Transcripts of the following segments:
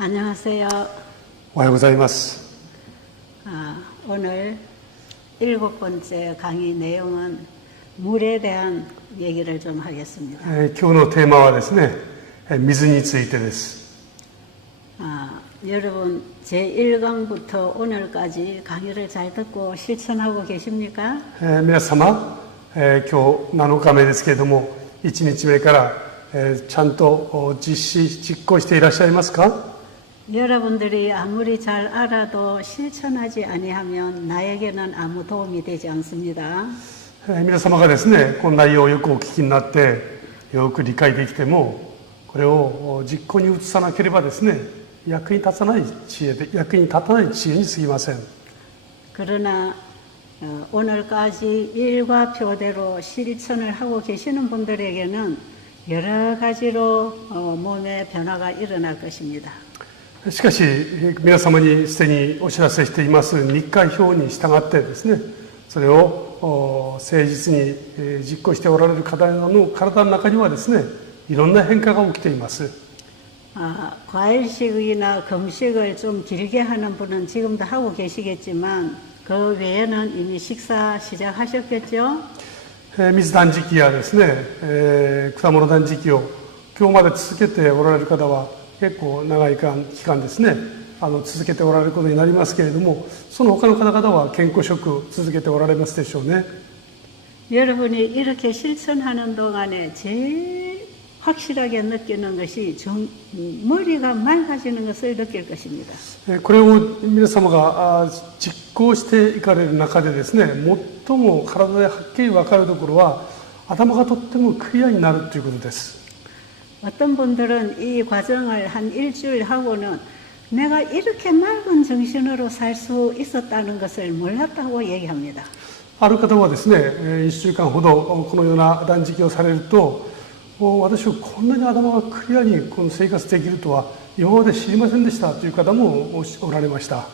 안녕하세요. おはようございます。 오늘 7번째 강의 내용은 물에 대한 얘기를 좀 하겠습니다. 今日のテーマはですね、水についてです。 여러분 제1강부터 오늘까지 강의를 잘 듣고 실천하고 계십니까? 皆様、今日7日目ですけれども、1日目から、ちゃんと実行していらっしゃいますか？ 여러분들이 아무리 잘 알아도 실천하지 아니하면 나에게는 아무 도움이 되지 않습니다. 皆様がですね、この内容をよくお聞きになって、よく理解できても、これを実行に移さなければですね、役に立たない知恵に過ぎません。 그러나 오늘까지 일과 표대로 실천을 하고 계시는 분들에게는 여러 가지로 몸의 변화가 일어날 것입니다. しかし皆様にすでにお知らせしています日課表に従ってですね、それを誠実に実行しておられる方の体の中にはですね、いろんな変化が起きています。 과일식이나 금식을 좀 길게 하는 분은 지금도 하고 계시겠지만 그 외에는 이미 식사 시작하셨겠죠? 水断食やですね、果物断食を今日まで続けておられる方は結構長い期間ですね、続けておられることになりますけれども、その他の方々は健康食続けておられますでしょうね。 여러분이 이렇게 실천하는 동안에 제일 확실하게 느끼는 것이 머리가 맑아지는 것을 느낄 것입니다. これを皆様が実行していかれる中でですね、最も体ではっきり分かるところは頭がとってもクリアになるということです。 어떤 분들은 이 과정을 한 일주일 하고는 내가 이렇게 맑은 정신으로 살 수 있었다는 것을 몰랐다고 얘기합니다. ある方はですね、1週間ほどこのような断食をされると、私はこんなに頭がクリアにこの生活できるとは今まで知りませんでしたという方もおられました。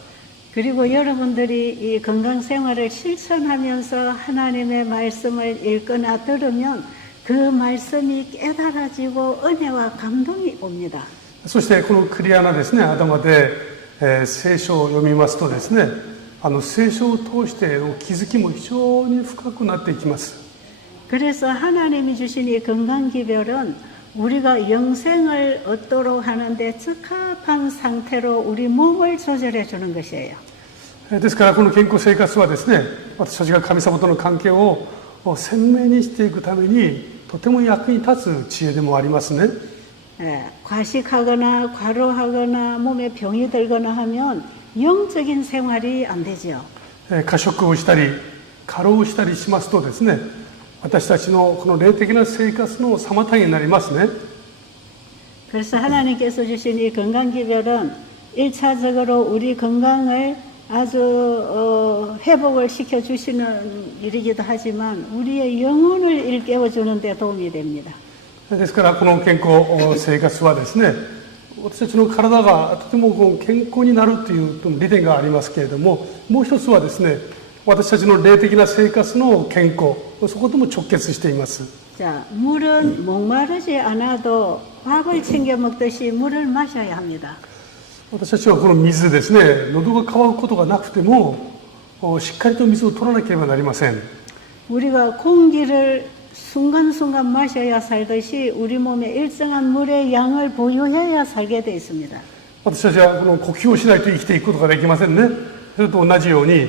그리고 여러분들이 이 건강생활을 실천하면서 하나님의 말씀을 읽거나 들으면 그 말씀이 깨달아지고 은혜와 감동이 옵니다. そしてこのクリアなですね頭で、聖書を読みますとですね、聖書を通しての気づきも非常に深くなっていきます。 그래서 하나님이 주신 이 건강기별은 우리가 영생을 얻도록 하는데 적합한 상태로 우리 몸을 조절해 주는 것이에요. ですからこの健康生活はですね、私たちが神様との関係を鮮明にしていくためにとても役に立つ知恵でもありますね。 과식하거나 과로하거나 몸에 병이 들거나 하면 영적인 생활이 안 되죠. 過食をしたり過労をしたりしますとですね、私たちのこの霊的な生活の妨げになりますね。 그래서 하나님께서 주신 이 건강기별은 1차적으로 우리 건강을 아주 회복을 시켜주시는 일이기도 하지만 우리의 영혼을 일깨워주는 데 도움이 됩니다. ですからこの健康生活はですね、私たちの体がとても健康になるという利点がありますけれども、もう一つはですね、私たちの霊的な生活の健康、そことも直結しています。 자, 물은 목마르지 않아도 밥을 챙겨 먹듯이 물을 마셔야 합니다. 私たちはこの水ですね、喉が渇くことがなくてもしっかりと水を取らなければなりません。 우리가 공기를 순간순간 마셔야 살듯이 우리 몸에 일정한 물의 양을 보유해야 살게 되어 있습니다. 私たちはこの呼吸をしないと生きていくことができませんね。それと同じように、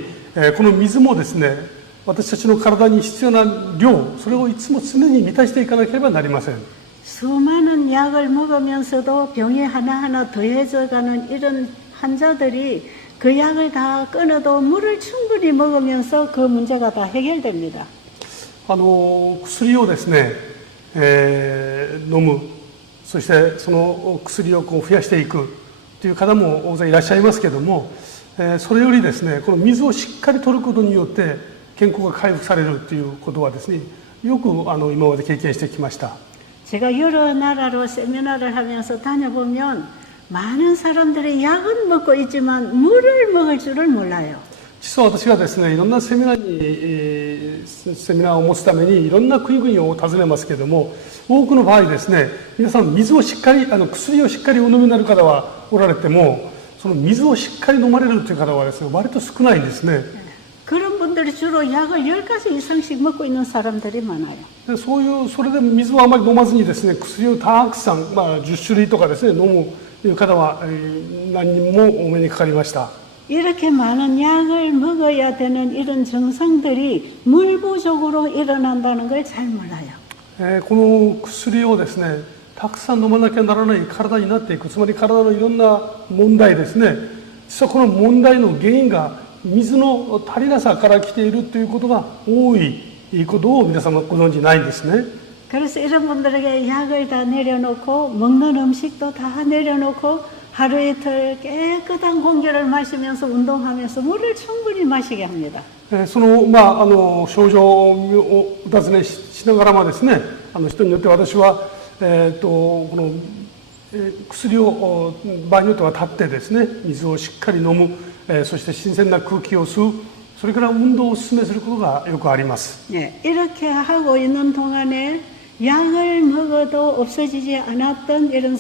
この水もですね、私たちの体に必要な量、それをいつも常に満たしていかなければなりません。 수많은 약을 먹으면서도 병이 하나하나 더해져가는 이런 환자들이 그 약을 다 끊어도 물을 충분히 먹으면서 그 문제가 다 해결됩니다. 薬をですね、飲む、そしてその薬を増やしていくという方も大勢いらっしゃいますけれども、それよりですね、この水をしっかり取ることによって健康が回復されるということはですね、よく今まで経験してきました。 제가 여러 나라로 세미나를 하면서 다녀보면 많은 사람들이 약은 먹고 있지만 물을 먹을 줄을 몰라요. 実は私がですね、いろんなセミナーを持つためにいろんな国々を訪ねますけれども、多くの場合ですね、皆さん水をしっかり、薬をしっかりお飲みになる方はおられても、その水をしっかり飲まれるという方はですね、割と少ないんですね。 그런 분들이 주로 약을 10가지 이상씩 먹고 있는 사람들이 많아요. でそれで水をあまり飲まずにですね、薬をたくさん、10種類とかですね、飲むという方は何人もお目にかかりました。 이렇게 많은 약을 먹어야 되는 이런 증상들이 물 부족으로 일어난다는 걸 잘 몰라요. この薬をですね、たくさん飲まなきゃならない体になっていく、つまり体のいろんな問題ですね、実はこの問題の原因が水の足りなさから来ているということが多いことを皆様ご存じないんですね。 그래서 이런 분들에게 약을 다 내려놓고 먹는 음식도 다 내려놓고 하루 이틀 깨끗한 공기를 마시면서 운동하면서 물을 충분히 마시게 합니다. その症状をお尋ねしながらもですね、人によって私は、この薬を場合によっては立ってですね、水をしっかり飲む、そして新鮮な空気を吸う、それから運動をお勧めすることがよくあります。 네, 이렇게 하고 있는 동안에 약을 먹어도 없어지지 않았던 이런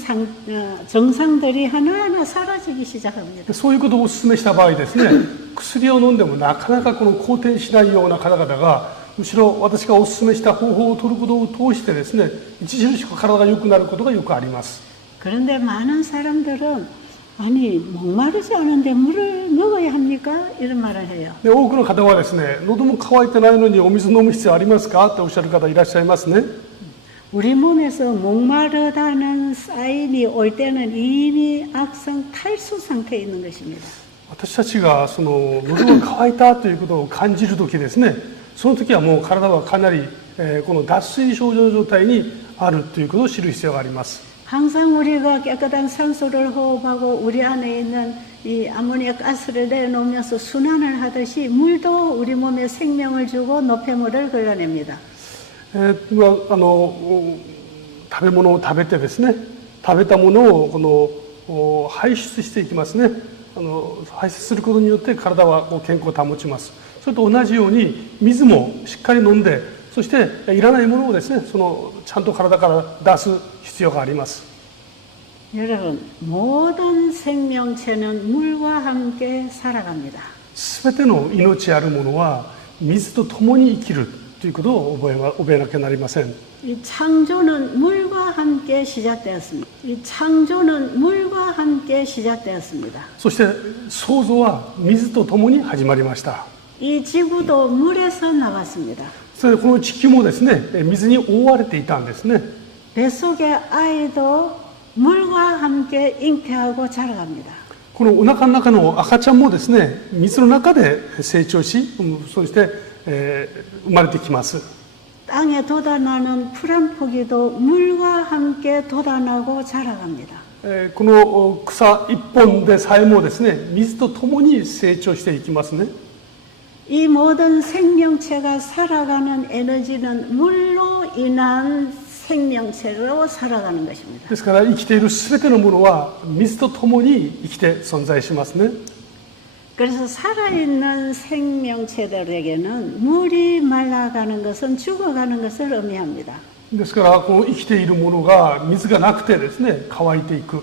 증상들이 하나하나 사라지기 시작합니다. そういうことをお勧めした場合ですね、薬を飲んでもなかなかこの好転しないような方々が、むしろ私がお勧めした方法を取ることを通してですね、著しく体が良くなることがよくあります。 그런데 많은 사람들은 아니 목마르지 않은데 물을 먹어야 합니까? 이런 말을 해요. で多くの方はですね、喉も渇いてないのにお水飲む必要ありますかっておっしゃる方いらっしゃいますね。 우리 몸에서 목마르다는 사인이 올 때는 이미 악성 탈수 상태에 있는 것입니다. 私たちがその喉が渇いたということを感じるときですね、その時はもう体はかなりこの脱水症状状態にあるということを知る必要があります。 항상 우리가 깨끗한 산소를 호흡하고 우리 안에 있는 이 아모니아 가스를 내놓으면서 순환을 하듯이 물도 우리 몸에 생명을 주고 노폐물을 걸러냅니다. 食べ物を食べてですね、食べたものをこの排出していきますね。排出することによって体は健康を保ちます。それと同じように水もしっかり飲んで、そしていらないものをですね、ちゃんと体から出す必要があります。 여러분, 모든 생명체는 물과 함께 살아갑니다. すべての命あるものは水と共に生きるということを覚えなきゃなりません。 이 창조는 물과 함께 시작되었습니다. 이 창조는 물과 함께 시작되었습니다. そして創造は水と共に始まりました。 이 지구도 물에서 나왔습니다. それでこの地球もですね、水に覆われていたんですね。 뱃속의 아이도 물과 함께 잉태하고 자라갑니다. このお腹の中の赤ちゃんもですね、水の中で成長し、そして、生まれてきます。 땅에 돋아나는 풀 한 포기도 물과 함께 돋아나고 자라갑니다. この草一本でさえもですね、水と共に成長していきますね。 이 모든 생명체가 살아가는 에너지는 물로 인한 생명체로 살아가는 것입니다. ですから生きているすべてのものは水と共に生きて存在しますね。 그래서 살아있는 생명체들에게는 물이 말라가는 것은 죽어가는 것을 의미합니다. ですからこの生きているものが水がなくてですね、乾いていく、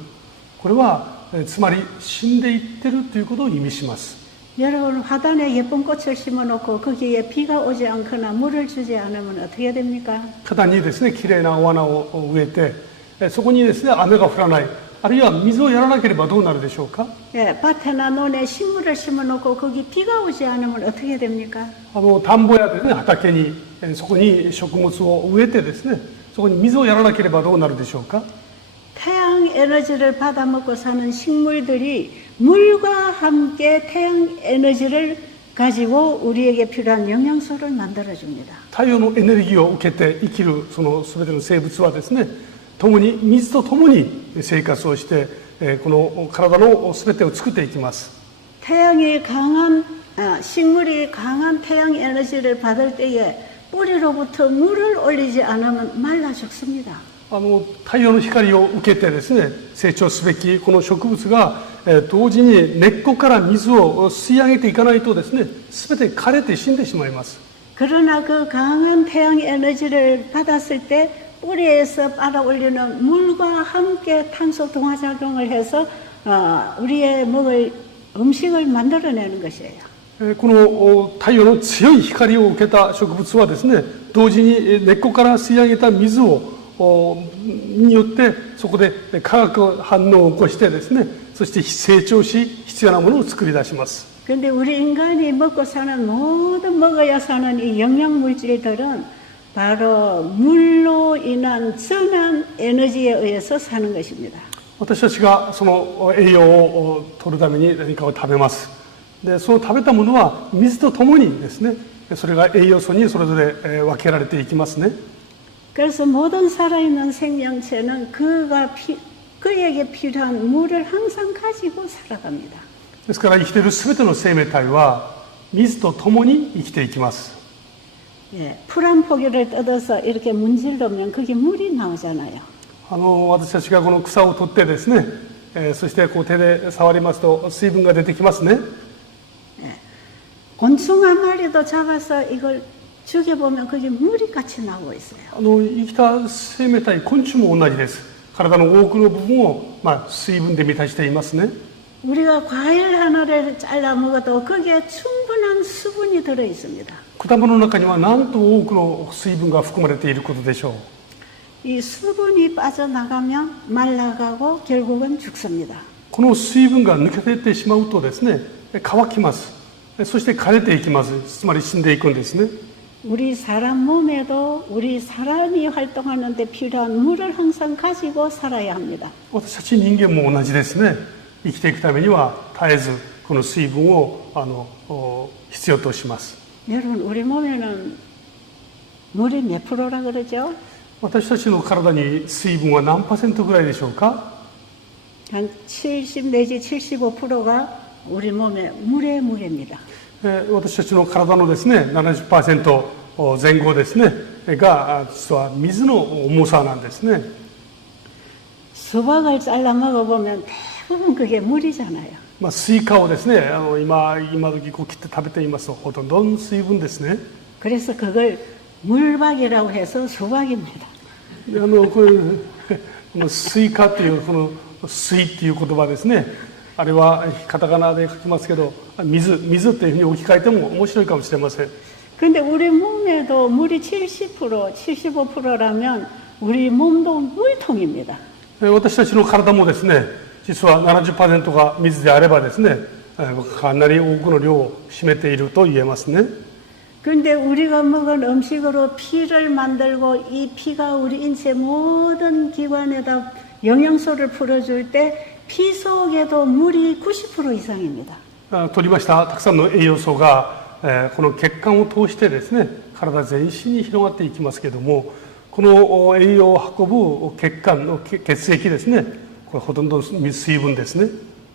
これはつまり死んでいってるということを意味します。 여러분 화단에 예쁜 꽃을 심어놓고 거기에 비가 오지 않거나 물을 주지 않으면 어떻게 됩니까? 花壇にですね、きれいなお花を植えて、そこにですね、雨が降らない、あるいは水をやらなければどうなるでしょうか。 예, 밭에나 논에 식물을 심어놓고 거기 비가 오지 않으면 어떻게 됩니까? 田んぼやですね、畑にそこに食物を植えてですね、そこに水をやらなければどうなるでしょうか。 태양 에너지를 받아먹고 사는 식물들이 물과 함께 태양 에너지를 가지고 우리에게 필요한 영양소를 만들어줍니다. 太陽のエネルギーを受けて生きるその全ての生物はですね、共に水と共に生活をして、この体の全てを作っていきます。 식물이 강한 태양 에너지를 받을 때에 뿌리로부터 물을 올리지 않으면 말라 죽습니다. 太陽の光を受けてですね、成長すべきこの植物が、同時に根っこから水を吸い上げていかないとですね、すべて枯れて死んでしまいます。 그러나 그 강한 태양 에너지를 받았을 때 뿌리에서 빨아올리는 물과 함께 탄소 동화작용을 해서 우리의 먹을 음식을 만들어내는 것이에요. この太陽の強い光を受けた植物はですね、同時に根っこから吸い上げた水によってそこで化学反応を起こしてですね、そして成長し必要なものを作り出します。 근데 우리 인간이 먹고 사는 모든 먹어야 사는 이 영양물질들은 바로 물로 인한 전환 에너지에 의해서 사는 것입니다. 私たちがその栄養を取るために何かを食べます。で、その食べたものは水とともにですね、それが栄養素にそれぞれ分けられていきますね。 그래서 모든 살아있는 생명체는 그에게 필요한 물을 항상 가지고 살아갑니다. ですから生きているすべての生命体は水とともに生きていきます。 예, 풀 한 포기를 뜯어서 이렇게 문질러면 그게 물이 나오잖아요. 私たちがこの草を取ってですね、そしてこう手で触りますと水分が出てきますね。 예, 곤충 한 마리도 잡아서 이걸 죽여보면 그게 물이 같이 나오고 있어요. 生きた生命体、昆虫も同じです。体の多くの部分を、水分で満たしていますね。 우리가 과일 하나를 잘라 먹어도 거기에 충분한 수분이 들어 있습니다. 果物の中にはなんと多くの水分が含まれていることでしょう。 이 수분이 빠져나가면 말라가고 결국은 죽습니다. この水分が抜けていってしまうとですね、乾きます。そして枯れていきます。つまり死んでいくんですね。 우리 사람 몸에도 우리 사람이 활동하는데 필요한 물을 항상 가지고 살아야 합니다. 私たち人間も同じですね。生きていくためには絶えずこの水分を必要とします。 여러분 우리 몸에는 물이 몇 프로라 그러죠? 私たちの体に水分は何%ぐらいでしょうか？ 한 70 내지 75%가 우리 몸의 물의 무게입니다. 私たちの体のですね 70% 前後ですねが実は水の重さなんですね。 수박을 잘라 먹어보면 대부분 그게 물이잖아요. スイカをですね今時こう切って食べていますとほとんど水分ですね。 그래서 그걸 물박이라고 해서 수박입니다. このスイカっていうこの水っていう言葉ですね。あれはカタカナで書きますけど水っていうふうに置き換えても面白いかもしれません。 근데 우리 몸에도 물이 70%, 75%라면 우리 몸도 물통입니다. 私たちの体もですね実は 70% が水であればですねかなり多くの量を占めていると言えますね。 근데 우리가 먹은 음식으로 피를 만들고 이 피가 우리 인체 모든 기관에다 영양소를 풀어줄 때 피 속에도 물이 90% 이상입니다. 取りましたたくさんの栄養素がこの血管を通してですね体全身に広がっていきますけれどもこの栄養を運ぶ血管の血液ですねこれほとんど水分ですね。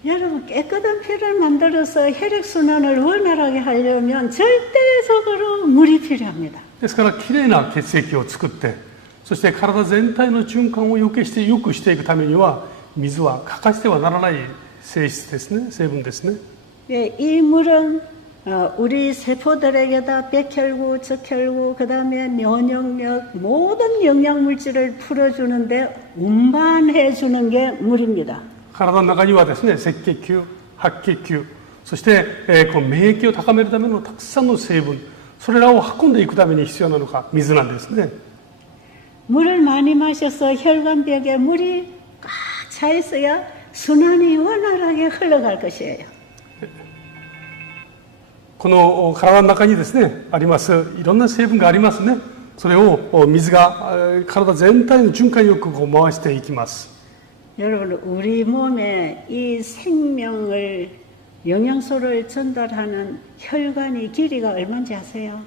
여러분 깨끗한 피를 만들어서 혈액순환을 원활하게 하려면 절대적으로 물이 필요합니다. ですからきれいな血液を作ってそして体全体の循環を良くしていくためには水は欠かしてはならない性質ですね、成分ですね。 예, 이 물은 우리 세포들에게다 백혈구, 적혈구, 그 다음에 면역력, 모든 영양물질을 풀어주는데 운반해 주는 게 물입니다. 体の中にはですね、赤血球、白血球、そして、この免疫を高めるためのたくさんの成分、それらを運んでいくために必要なのが水なんですね。 물을 많이 마셔서 혈관벽에 물이 꽉 차 있어야 순환이 원활하게 흘러갈 것이에요. この体の中にですね、ありますいろんな成分がありますね。それを水が体全体の循環よくこう回していきます。 여러분 우리 몸에 이 생명을 영양소를 전달하는 혈관이 길이가 얼마인지 아세요?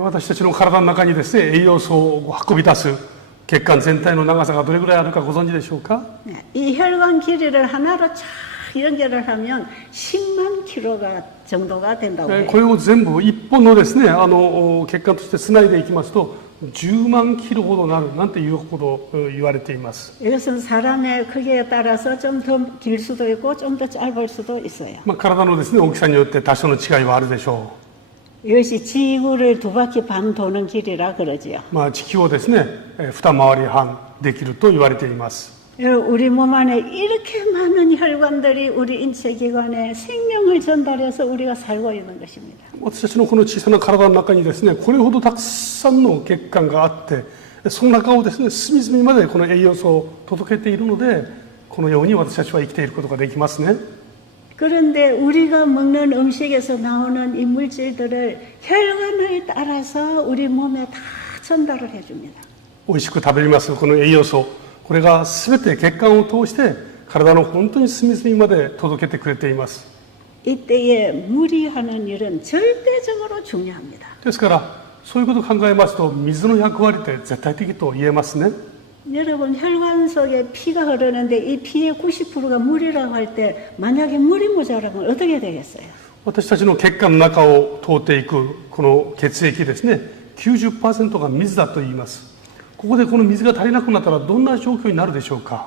私たちの体の中にですね、栄養素を運び出す血管全体の長さがどれぐらいあるかご存知でしょうか？ 이 혈관 길이를 하나로 쫙 연결을 하면 10만 킬로가 정도가 된다고 해요. これを全部一本のですね、血管としてつないでいきますと10万キロほどなるなんていうほど言われています。 이것은 사람의 크기에 따라서 좀 더 길 수도 있고 좀 더 짧을 수도 있어요. 体のですね、大きさによって多少の違いはあるでしょ 이것이 지구를 2바퀴 반 도는 길이라 그러지요. う。地球をですね、二回り半できると言われています。 여러분, 우리 몸 안에 이렇게 많은 혈관들이 우리 인체기관에 생명을 전달해서 우리가 살고 있는 것입니다. 私たちのこの小さな体の中にですね、これほどたくさんの血管があって、その中をですね、隅々までこの栄養素を届けているので、このように私たちは生きていることができますね。 그런데 우리가 먹는 음식에서 나오는 이 물질들을 혈관을 따라서 우리 몸에 다 전달을 해줍니다. 美味しく食べますこの栄養素、これが全て血管を通して体の本当に隅々まで届けてくれています。 이때에 물이 하는 일은 절대적으로 중요합니다. ですからそういうことを考えますと、水の役割って絶対的と言えますね。 여러분, 혈관 속에 피가 흐르는데 이 피의 90%가 물이라고 할 때 만약에 물이 모자라면 어떻게 되겠어요? 私たちの血管の中を通っていくこの血液ですね、 90% が水だと言います。ここでこの水が足りなくなったらどんな状況になるでしょうか。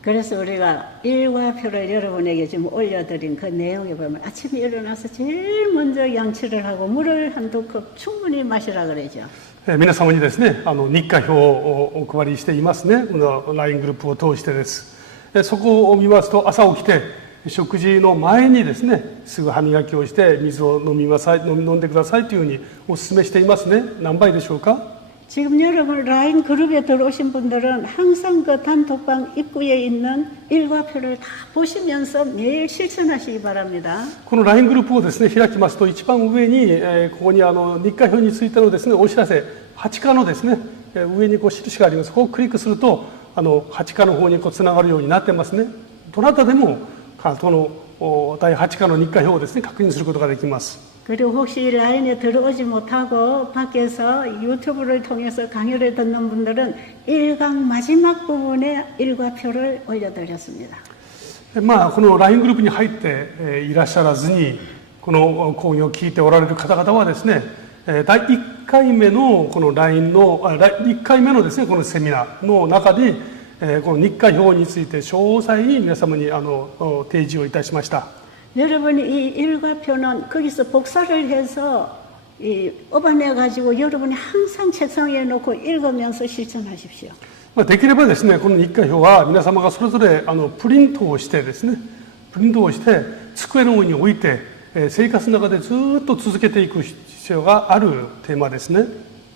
그래서 우리가 일과표를 여러분에게 좀 올려드린 그 내용에 보면 아침에 일어나서 제일 먼저 양치를 하고 물을 한두 컵 충분히 마시라 그러죠. 皆様にですね、日課表をお配りしていますね。この LINE グループを通してです。そこを見ますと、朝起きて食事の前にですね、すぐ歯磨きをして水を飲んでくださいというふうにお勧めしていますね。何杯でしょうか。 지금 여러분 라인 그룹에 들어오신 분들은 항상 그 단톡방 입구에 있는 일과표를 다 보시면서 매일 실천하시기 바랍니다. この LINE グループをですね、開きますと、一番上に、ここに日課表についてのですね、お知らせ、8課のですね、上にこう印があります。ここをクリックすると、8課の方にこうつながるようになってますね。どなたでも、この第8課の日課表をですね、確認することができます。 그리고 혹시 라인에 들어오지 못하고 밖에서 유튜브를 통해서 강의를 듣는 분들은 1강 마지막 부분에 일과표를 올려드렸습니다. この LINE グループに入っていらっしゃらずに、この講義を聞いておられる方々はですね、第1回目のこの LINE の、1回目のですね、このセミナーの中で、この日課表について詳細に皆様に提示をいたしました。 여러분이 이 일과표는 거기서 복사를 해서 업어내 가지고 여러분이 항상 책상에 놓고 읽으면서 실천하십시오. できればですね、この日課表は皆様がそれぞれプリントをしてですね、プリントをして机の上に置いて生活の中でずっと続けていく必要があるテーマですね。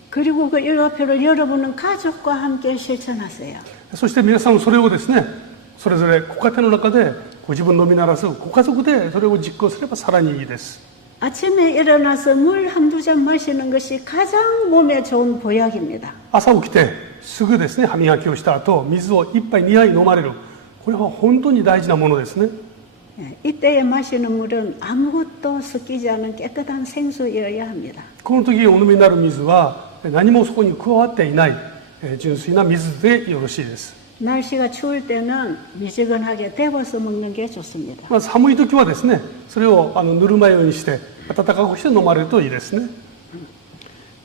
그리고 그 일과표를 여러분은 가족과 함께 실천하세요. そして皆さんそれをですね、それぞれご家庭の中でご自分のみならずご家族でそれを実行すればさらにいいです。 아침에 일어나서 물 한두 잔 마시는 것이 가장 몸에 좋은 보약입니다. 朝起きてすぐですね、歯磨きをした後水を1杯2杯飲まれる、これは本当に大事なものですね。 이때에 마시는 물은 아무것도 섞이지 않은 깨끗한 생수여야 합니다. この時お飲みになる水は何もそこに加わっていない純粋な水でよろしいです。 날씨가 추울 때는 미지근하게 데워서 먹는 게 좋습니다. 寒い時はですね、それをぬるま湯にして温かくして飲まれるといいですね。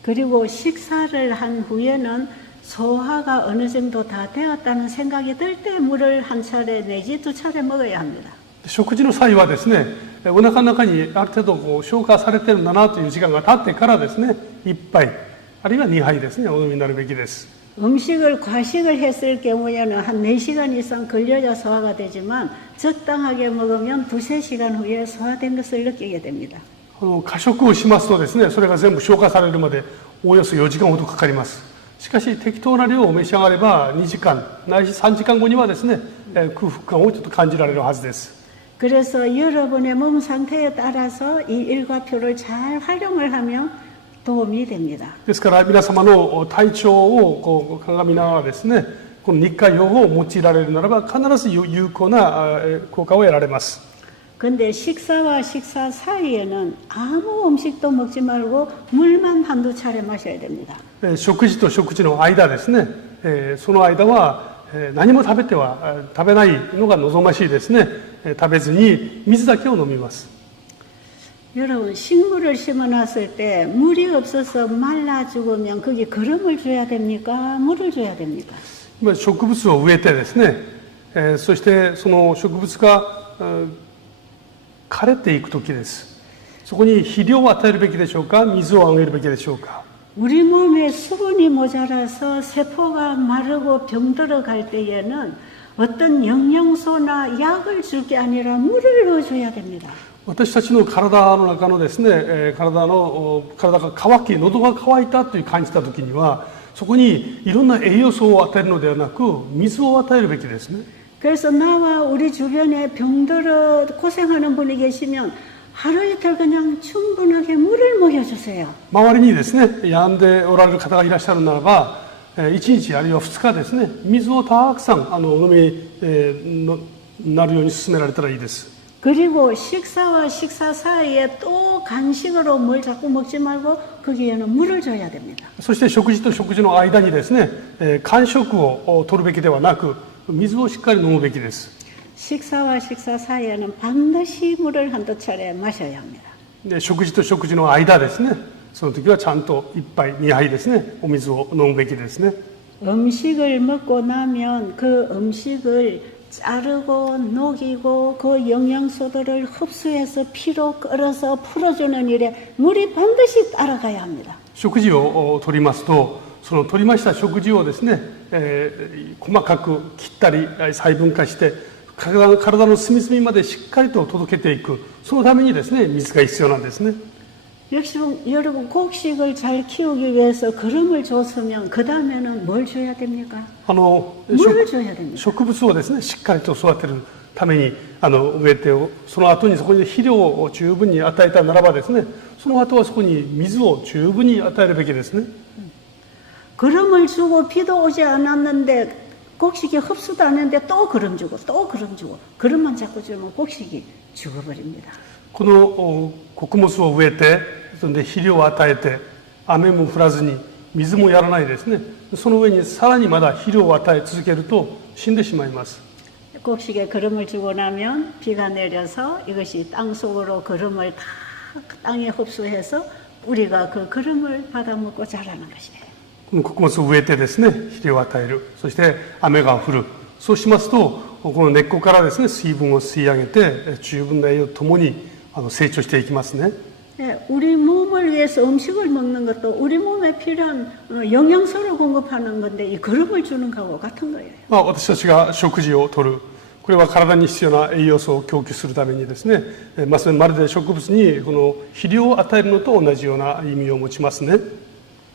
그리고 식사를 한 후에는 소화가 어느 정도 다 되었다는 생각이 들 때 물을 한 차례 내지 두 차례 먹어야 합니다. 食事の際はですね、お腹の中にある程度こう消化されてるんだなという時間が経ってからですね、1杯あるいは2杯ですね、お飲みになるべきです。 음식을 과식을 했을 경우에는 한 4시간 이상 걸려야 소화가 되지만 적당하게 먹으면 2~3시간 후에 소화된 것을 느끼게 됩니다. 過食をしますとですね、それが全部消化されるまでおよそ4時間ほどかかります。しかし適当な量を召し上がれば2時間ないし3時間後にはですね、空腹感をちょっと感じられるはずです。 그래서 여러분의 몸 상태에 따라서 이 일과표를 잘 활용을 하면 도움이 됩니다. ですから皆様の体調をこう鑑みながらですね、この日課表を用いられるならば必ず有効な効果を得られます。 근데 식사와 식사 사이에는 아무 음식도 먹지 말고 물만 한두 차례 마셔야 됩니다. 食事と食事の間ですね、その間は何も食べないのが望ましいですね。食べずに水だけを飲みます。 여러분, 식물을 심어놨을 때 물이 없어서 말라 죽으면 거기 거름을 줘야 됩니까? 물을 줘야 됩니까? 今植物を植えてですね、そしてその植物が枯れていく時です。そこに肥料を与えるべきでしょうか、水をあげるべきでしょうか。 우리 몸에 수분이 모자라서 세포가 마르고 병들어 갈 때에는 어떤 영양소나 약을 줄 게 아니라 물을 넣어줘야 됩니다. 私たちの体の中のですね、体が乾き、喉が渇いたという感じた時には、そこにいろんな栄養素を与えるのではなく、水を与えるべきですね。 그래서 나와 우리 주변에 병들어 고생하는 분이 계시면 하루 이틀 그냥 충분하게 물을 먹여주세요. 周りにですね、病んでおられる方がいらっしゃるならば、1日あるいは2日ですね、水をたくさんお飲みなるように進められたらいいです。 그리고 식사와 식사 사이에 또 간식으로 뭘 자꾸 먹지 말고 거기에는 물을 줘야 됩니다. そして食事と食事の間にですね、間食を取るべきではなく、水をしっかり飲むべきです。 식사와 식사 사이에는 반드시 물을 한두 차례 마셔야 합니다. で食事と食事の間ですね、その時はちゃんと1杯2杯ですね、お水を飲むべきですね。 음식을 먹고 나면 그 음식을 자르고 녹이고 그 영양소들을 흡수해서 피로 끓여서 풀어주는 일에 물이 반드시 따라가야 합니다. 食事を取りますと、その取りました食事をですね、細かく切ったり細分化して体の隅々までしっかりと届けていく、そのためにですね、水が必要なんですね。 역시 여러분 곡식을 잘 키우기 위해서 거름을 줬으면 그 다음에는 뭘 줘야 됩니까? 물을 줘야 됩니다. 植物をですね、しっかりと育てるために植えて、その後にそこに肥料を十分に与えたならばですね、その後はそこに水を十分に与えるべきですね。 거름을 주고 비도 오지 않았는데 곡식이 흡수도 안 했는데 또 거름 주고 또 거름 주고 거름만 자꾸 주면 곡식이 죽어버립니다. この穀物を植えて、それで肥料を与えて、雨も降らずに水もやらないですね。その上にさらにまだ肥料を与え続けると死んでしまいます。 곡식에 거름을 주고 나면 비가 내려서 이것이 땅 속으로 거름을 다 땅에 흡수해서 우리가 그 거름을 받아먹고 자라는 것이에요. この穀物を植えてですね、肥料を与える。そして雨が降る。そうしますと、この根っこからですね、水分を吸い上げて、十分な栄養とともに成長していきますね。 네, 우리 몸을 위해서 음식을 먹는 것도 우리 몸에 필요한 영양소를 공급하는 건데 이 거름을 주는 거하고 같은 거예요. 私たちが食事をとる。これは体に必要な栄養素を供給するためにですね、まるで植物にこの肥料を与えるのと同じような意味を持ちますね。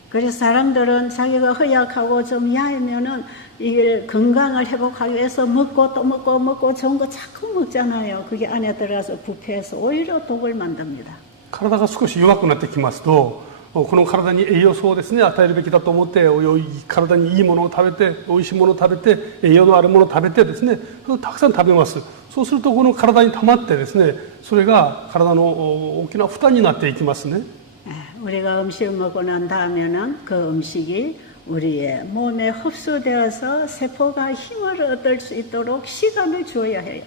그래서 사람들은 자기가 허약하고 좀 야하면은 이걸 건강을 회복하기 위해서 먹고 또 먹고 좋은 거 자꾸 먹잖아요. 그게 안에 들어가서 부패해서 오히려 독을 만듭니다. 体が少し弱くなってきますと、この体に栄養素をですね、与えるべきだと思って、体にいいものを食べて、美味しいものを食べて、栄養のあるものを食べてですね、それをたくさん食べます。そうするとこの体に溜まってですね、それが体の大きな負担になっていきますね。 우리가 음식을 먹고 난 다음에는 그 음식이 우리의 몸에 흡수되어서 세포가 힘을 얻을 수 있도록 시간을 주어야 해요.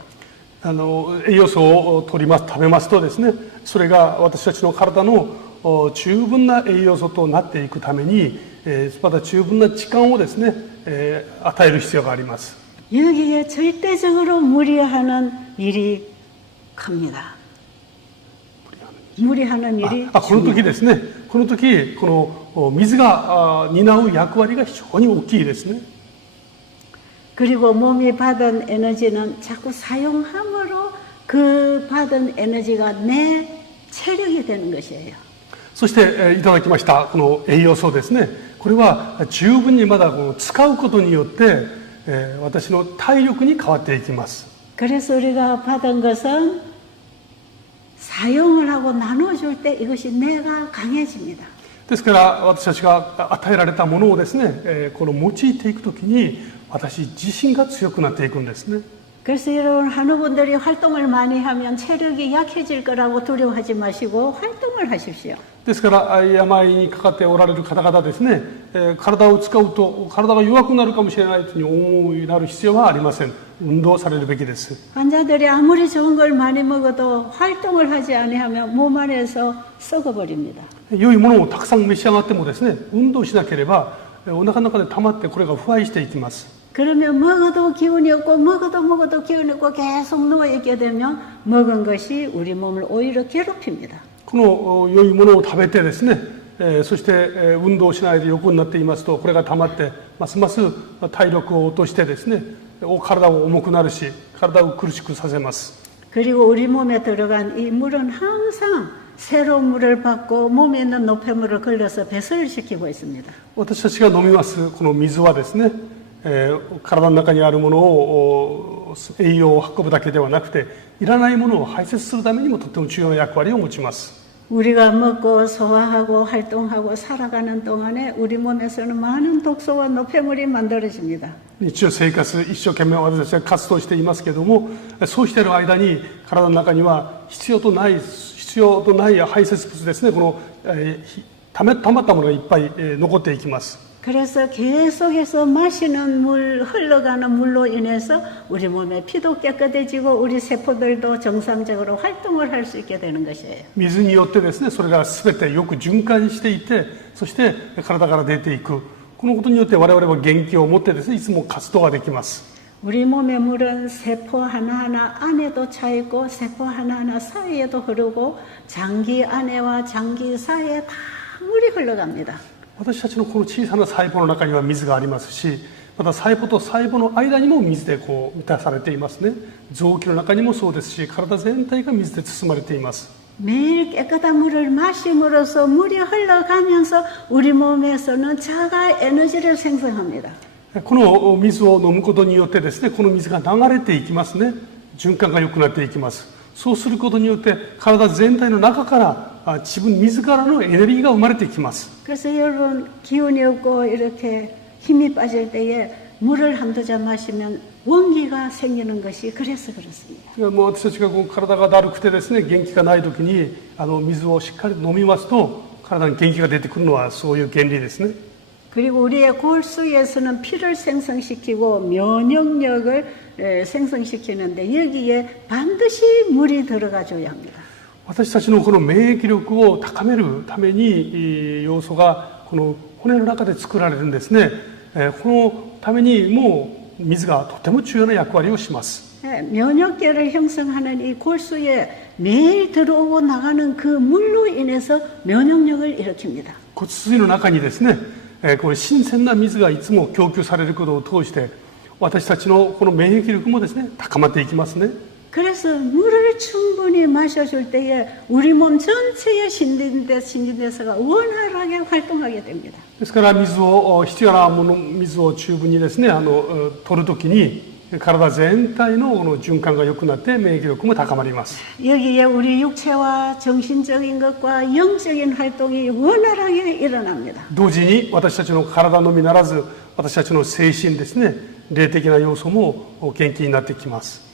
栄養素を取ります、食べますとですね、それが私たちの体の十分な栄養素となっていくために、また十分な時間をですね、与える必要があります。 여기에 절대적으로 무리하는 일이 큽니다. 무리하는 일이 この時ですね、この時この水が担う役割が非常に大きいですね。 그리고 몸이 받은 에너지는 자꾸 사용함으로 그 받은 에너지가 내 체력이 되는 것이에요. そしていただきましたこの栄養素ですね、これは十分にまだ使うことによって私の体力に変わっていきます。 그래서 우리가 받은 것은 사용을 하고 나눠줄 때 이것이 내가 강해집니다. ですから私たちが与えられたものをですね、この用いていくときに私自身が強くなっていくんですね。 그래서 여러분 한우분들이 활동을 많이 하면 체력이 약해질 거라고 두려워하지 마시고 활동을 하십시오. ですから病にかかっておられる方々ですね、体を使うと体が弱くなるかもしれないというふうに思いになる必要はありません。運動されるべきです。 환자들이 아무리 좋은 걸 많이 먹어도 활동을 하지 아니하면 몸 안에서 썩어버립니다. 良いものをたくさん召し上がってもですね、運動しなければお腹の中で溜まってこれが腐敗していきます。 그러면 먹어도 기운이 없고 먹어도 기운이 없고 계속 누워있게 되면 먹은 것이 우리 몸을 오히려 괴롭힙니다. この良いものを食べてですね、そして運動しないで横になっていますと、これが溜まってますます体力を落としてですね、体を重くなるし体を苦しくさせます。 그리고 우리 몸에 들어간 이 물은 항상 새로운 물을 받고 몸에 있는 노폐물을 걸려서 배설을 시키고 있습니다. 私たちが飲みますこの水はですね、体の中にあるものを栄養を運ぶだけではなくて、いらないものを排泄するためにもとても重要な役割を持ちます。 우리가 먹고 소화하고 활동하고 살아가는 동안에 우리 몸에서는 많은 독소와 노폐물이 만들어집니다. 日常生活一生懸命私たちは活動していますけれども、そうしている間に体の中には必要とない排泄物ですね、この溜まったものがいっぱい残っていきます。 그래서 계속해서 마시는 물, 흘러가는 물로 인해서 우리 몸의 피도 깨끗해지고 우리 세포들도 정상적으로 활동을 할 수 있게 되는 것이에요. 水によってですね、それが全てよく循環していて、そして体から出ていく。このことによって我々は元気を持ってですね、いつも活動ができます。 우리 몸의 물은 세포 하나하나 안에도 차 있고 세포 하나하나 사이에도 흐르고 장기 안에와 장기 사이에 다 물이 흘러갑니다. 私たちのこの小さな細胞の中には水がありますし、また細胞と細胞の間にも水でこう満たされていますね。臓器の中にもそうですし、体全体が水で包まれています。 매일 깨끗한 물을 마심으로써 물이 흘러가면서 우리 몸에서는 자가 에너지를 생성합니다. この水を飲むことによってですね、この水が流れていきますね。循環が良くなっていきます。そうすることによって体全体の中から自分自らのエネルギーが生まれてきます。 그래서 여러분 기운이 없고 이렇게 힘이 빠질 때에 물을 한두 잔 마시면 원기가 생기는 것이 그래서 그렇습니다. もう私たちがこう体がだるくてですね、元気がない時に水をしっかり飲みますと体に元気が出てくるのはそういう原理ですね。 그리고 우리의 골수에서는 피를 생성시키고 면역력을 생성시키는데 여기에 반드시 물이 들어가줘야 합니다. 私たちのこの免疫力を高めるために要素がこの骨の中で作られるんですね。このためにもう水がとても重要な役割をします。 면역계를 형성하는 이 골수에 매일 들어오고 나가는 그 물로 인해서 면역력을 일으킵니다. 骨髄の中にですね、これ新鮮な水がいつも供給されることを通して私たちのこの免疫力もですね高まっていきますね。 그래서 물을 충분히 마셔줄 때에 우리 몸 전체의 신진대사가 원활하게 활동하게 됩니다. ですから水を必要なもの水を十分にですね取るときに体全体のこの循環が良くなって免疫力も高まります。 여기에 우리 육체와 정신적인 것과 영적인 활동이 원활하게 일어납니다. 同時に私たちの体のみならず私たちの精神ですね霊的な要素も元気になってきます。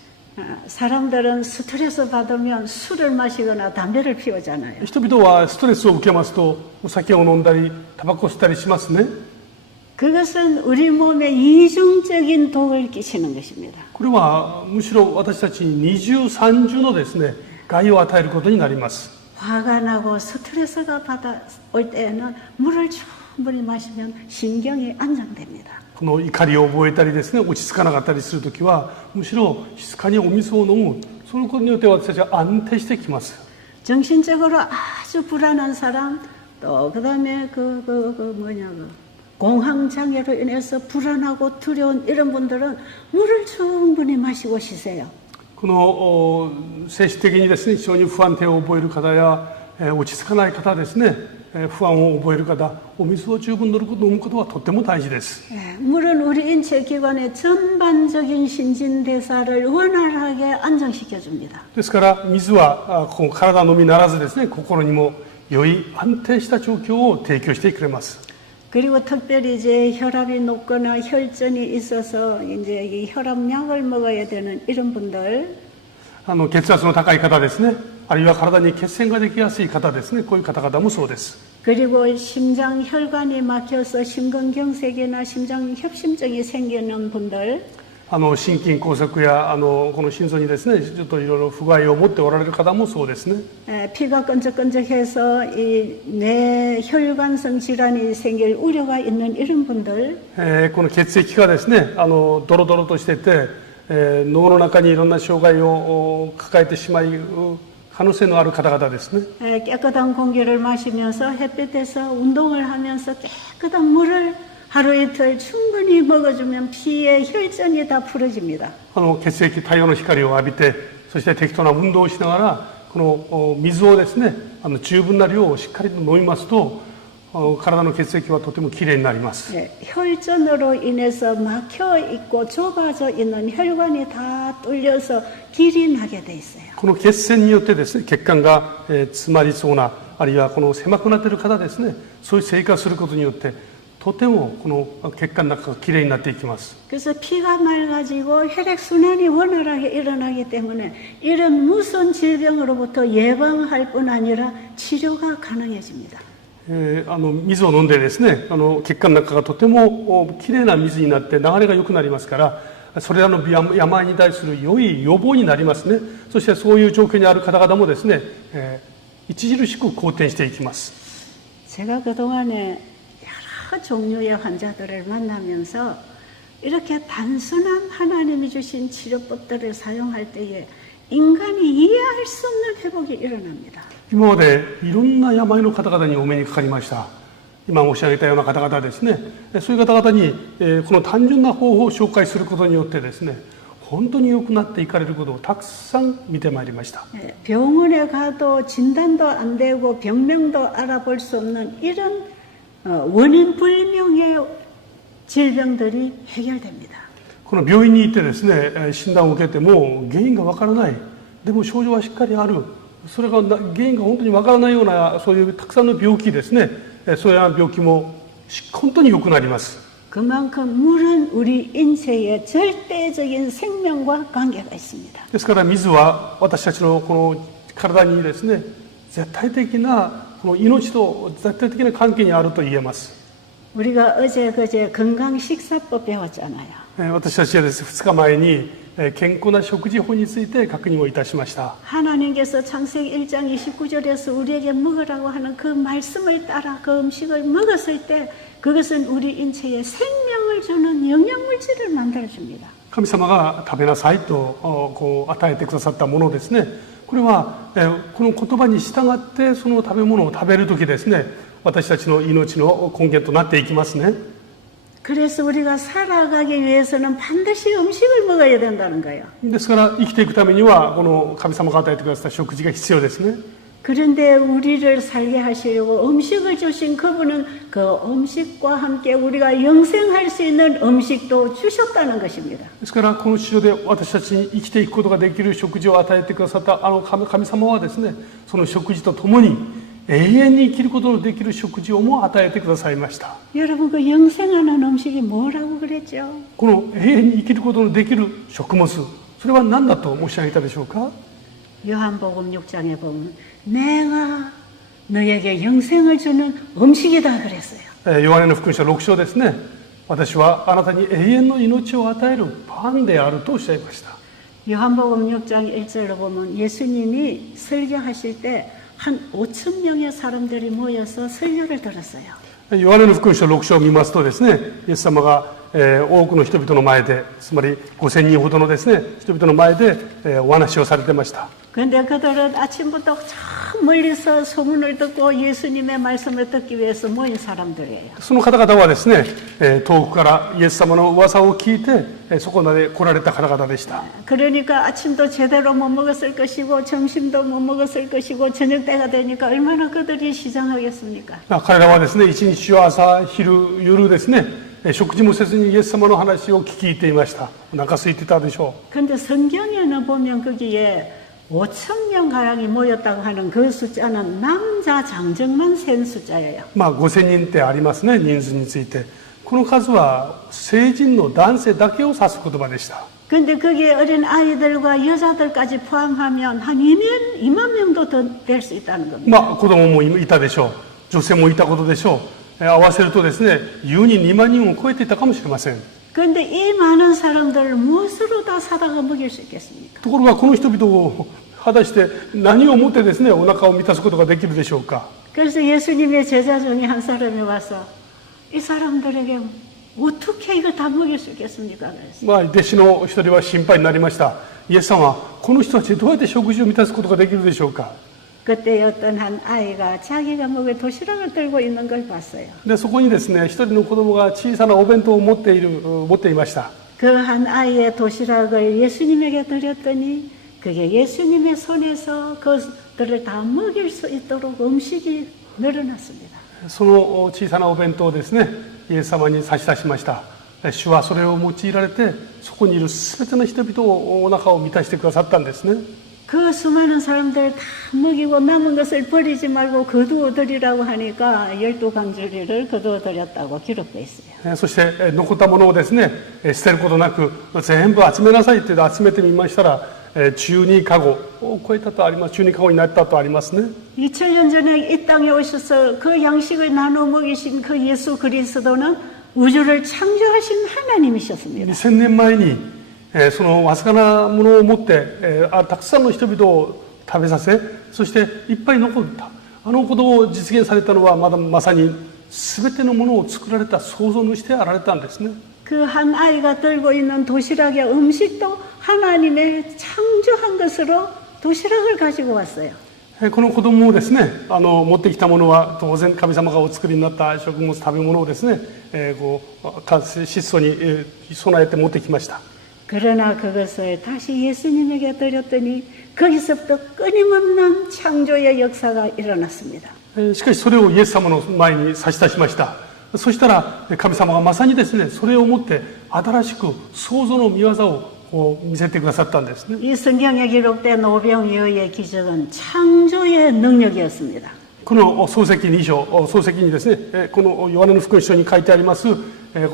사람들은 스트레스 받으면 술을 마시거나 담배를 피우잖아요. 人々はストレスを受けますとお酒を飲んだりタバコを吸ったりしますね。 그것은 우리 몸에 이중적인 독을 끼치는 것입니다. これはむしろ私たちに二重三重のですね害を与えることになります。 화가 나고 스트레스가 받아올 때에는 물을 충분히 마시면 신경이 안정됩니다. この怒りを覚えたりですね落ち着かなかったりするときはむしろ静かにお水を飲む、そのことによって私たちは安定してきます。 정신적으로 아주 불안한 사람, 또 그다음에 공황장애로 인해서 불안하고 두려운 이런 분들은 물을 충분히 마시고 쉬세요. この精神的にですね非常に不安定を覚える方や落ち着かない方ですね不安を覚える方、お水を十分飲むことはとても大事です。 물은 우리 인체 기관의 전반적인 신진대사를 원활하게 안정시켜 줍니다. ですから水はこの体のみならずですね心にも良い安定した状況を提供してくれます。 그리고 특별히 이제 혈압이 높거나 혈전이 있어서 이제 이 혈압약을 먹어야 되는 이런 분들, 血圧の高い方ですねあるいは体に血栓ができやすい方ですね、こういう方々もそうです。 그리고 심장 혈관이 막혀서 심근경색이나 심장협심증이 생기는 분들, 心筋梗塞やこの心臓にですね、ちょっといろいろ不具合を持っておられる方もそうですね。 피가 끈적끈적해서 이 뇌 혈관성 질환이 생길 우려가 있는 이런 분들, この血液がですね、ドロドロとしてて、脳の中にいろんな障害を抱えてしまう可能性のある方々ですね。 깨끗한 공기를 마시면서 햇빛에서 운동을 하면서 깨끗한 물을 하루 이틀 충분히 먹어주면 피의 혈전이 다 풀어집니다. 血液、太陽の光を浴びて、そして適当な運動をしながら、この水をですね、十分な量をしっかりと飲みますと、体の血液はとてもきれいになります。 혈전으로 인해서 막혀 있고 좁아져 있는 혈관이 다 뚫려서 길이 나게 돼 있어요. この血栓によってですね、血管が詰まりそうな、あるいはこの狭くなっている方ですね、そういう生活することによって、とてもこの血管の中がきれいになっていきます。 그래서 피가 맑아지고 혈액순환이 원활하게 일어나기 때문에 이런 무슨 질병으로부터 예방할 뿐 아니라 치료가 가능해집니다. 水を飲んでですね、血管の中がとてもきれいな水になって流れが良くなりますから、それらの病に対する良い予防になりますね。そしてそういう状況にある方々もですね、著しく好転していきます。 제가 그동안에 여러 종류의 환자들을 만나면서 이렇게 단순한 하나님이 주신 치료법들을 사용할 때에 인간이 이해할 수 없는 회복이 일어납니다. 今までいろんな病の方々にお目にかかりました。今申し上げたような方々ですね、そういう方々にこの単純な方法を紹介することによってですね、本当に良くなっていかれることをたくさん見てまいりました。 병원에 가도 진단도 안 되고 병명도 알아볼 수 없는 이런 원인 불명의 질병들이 해결됩니다. この病院に行ってですね、診断を受けても原因がわからない。でも症状はしっかりある。それが原因が本当にわからないようなそういうたくさんの病気ですね、そういう病気も本当に良くなります。 그만큼 물은 우리 인체의 절대적인 생명과 관계가 있습니다. ですから水は私たちのこの体にですね、絶対的なこの命と絶対的な関係にあると言えます。 우리가 어제 건강 식사법 배웠잖아요. 私たちはですね、2日前に健康な食事法について確認をいたしました。 하나님께서 창세기 1장 29절에서 우리에게 먹으라고 하는 그 말씀을 따라 그 음식을 먹었을 때 그것은 우리 인체에 생명을 주는 영양물질을 만들어줍니다. 神様が食べなさいとこう与えてくださったものですね。これはこの言葉に従ってその食べ物を食べるときですね、私たちの命の根源となっていきますね。 그래서 우리가 살아가기 위해서는 반드시 음식을 먹어야 된다는 거예요. ですから生きていくためにはこの神様が与えてくださった食事が必要ですね。 그런데 우리를 살게 하시려고 음식을 주신 그분은 그 음식과 함께 우리가 영생할 수 있는 음식도 주셨다는 것입니다. ですからこの地上で私たちに生きていくことができる食事を与えてくださった神様はですね、その食事とともに永遠に生きることのできる食事をも与えてくださいました。 여러분 그 영생하는 음식이 뭐라고 그랬죠? この永遠に生きることのできる食物、それは何だと申し上げたでしょうか。 요한복음 6장에 보면 내가 너에게 영생을 주는 음식이다 그랬어요. ヨハネの福音書6章ですね。私はあなたに永遠の命を与えるパンであるとおっしゃいました。 요한복음 6장 1절로 보면 예수님이 설교하실 때 한 5천 명의 사람들이 모여서 설교를 들었어요. ヨハネの福音書6章を見ますとですね、イエス様が多くの人々の前で、つまり5000人ほどのですね、人々の前でお話をされてました。 그런데 그들은 아침부터 저 멀리서 소문을 듣고 예수님의 말씀을 듣기 위해서 모인 사람들이에요. その方々はですね、遠くからイエス様の噂を聞いて、そこまで来られた方々でした。 그러니까 아침도 제대로 못 먹었을 것이고 점심도 못 먹었을 것이고 저녁 때가 되니까 얼마나 그들이 시장하겠습니까? 彼らはですね、一日を朝、昼、夜ですね、食事もせずにイエス様の話を聞き入っていました。お腹空いてたでしょう。 그런데 성경에는 보면 거기에 5천 명 가량이 모였다고 하는 그 숫자는 남자 장정만 센 숫자예요. 5000人ってありますね、人数について。この数は成人の男性だけを指す言葉でした。 근데 거기에 어린 아이들과 여자들까지 포함하면 한 2만 명도 더 될 수 있다는 겁니다. まあ子供もいたでしょう。女性もいたことでしょう。合わせるとですね、優に2万人を超えていたかもしれません。 그런데 이 많은 사람들을 무엇으로 다 사다가 먹일 수 있겠습니까? ところがこの人々を果たして何をもってですね、お腹を満たすことができるでしょうか。 그래서 예수님의 제자 중에 한 사람이 와서 이 사람들에게 어떻게 이걸 다 먹일 수 있겠습니까? 그래서 まあ弟子の一人は心配になりました。イエス様、この人たちどうやって食事を満たすことができるでしょうか。 그때 어떤 한 아이가 자기가 먹을 도시락을 들고 있는 걸 봤어요. でそこにですね、一人の子供が小さなお弁当を持っていました。 그 한 아이의 도시락을 예수님에게 드렸더니 그게 예수님의 손에서 그들을 다 먹일 수 있도록 음식이 늘어났습니다. その小さなお弁当をですね、イエス様に差し出しました。主はそれを用いられて、そこにいるすべての人々をお腹を満たしてくださったんですね。 그 수많은 사람들 다 먹이고 남은 것을 버리지 말고 거두어 드리라고 하니까 12강주리를 거두어 드렸다고 기록되어 있어요. そして残ったものをですね、捨てることなく全部集めなさいって集めてみましたら、12カゴを超えたとあります。12カゴになったとありますね。 2000년 전에 이 땅에 오셔서 그 양식을 나눠 먹이신 그 예수 그리스도는 우주를 창조하신 하나님이셨습니다. 2000年前にそのわずかなものを持ってたくさんの人々を食べさせ、そしていっぱい残ったあのことを実現されたのはまさに全てのものを作られた創造主であられたんですね。 그 한 아이가 들고 있는 도시락의 음식도 하나님의 창조한 것으로 도시락을 가지고 왔어요. この子供をですね、持ってきたものは当然神様がお作りになった食物食べ物をですね、質素に備えて持ってきました。 그러나 그것을 다시 예수님에게 드렸더니 거기서부터 끊임없는 창조의 역사가 일어났습니다. しかしそれをイエス様の前に差し出しました。そしたら神様がまさにですね、それをもって新しく創造の御業を見せてくださったんですね。 이 성경에 기록된 오병이어의 기적은 창조의 능력이었습니다. この創世記2章、創世記にですね、このヨハネの福音書に書いてあります、こ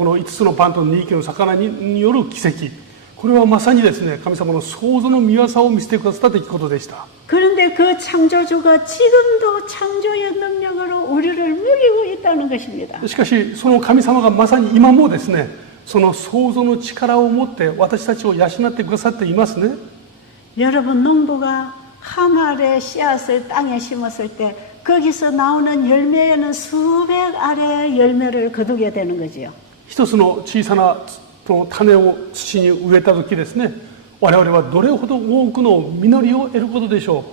の5つのパンと2匹の魚による奇跡。 これはまさにですね、神様の創造の御業を見せてくださった出来事でした。 그런데 그 창조주가 지금도 창조의 능력으로 우리를 먹이고 있다는 것입니다. しかしその神様がまさに今もですね、その創造の力を持って私たちを養ってくださっていますね。 여러분 농부가 한 알의 씨앗을 땅에 심었을 때 거기서 나오는 열매에는 수백 알의 열매를 거두게 되는 거지요. 一つの小さな種を土に植えた時ですね、我々はどれほど多くの実りを得ることでしょ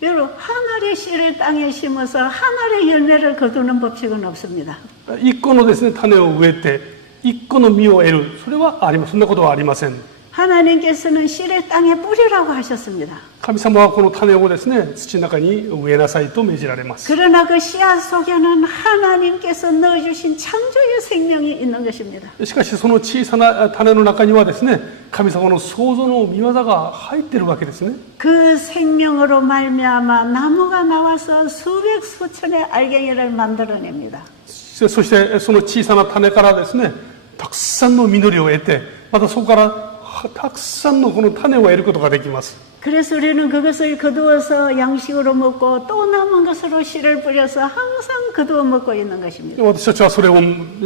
여러분 한 알의 씨를 땅에 심어서 한 알의 열매를 거두는 법칙은 없습니다. う。一個のですね、種を植えて一個の実を得る、それはありません。そんなことはありません。 하나님께서는 씨를 땅에 뿌리라고 하셨습니다. 神様はこの種をですね、土の中に植えなさいと命じられます。 그러나 그 씨앗 속에는 하나님께서 넣어주신 창조의 생명이 있는 것입니다. しかしその小さな種の中にはですね、神様の創造の御業が入っているわけですね。 그 생명으로 말미암아 나무가 나와서 수백 수천의 알갱이를 만들어냅니다. そしてその小さな種からですね、たくさんの実りを得て、またそこからたくさんのこの種を得ることができます。 그래서 우리는 그것을 거두어서 양식으로 먹고 또 남은 것으로 씨를 뿌려서 항상 거두어 먹고 있는 것입니다. 私たちはそれを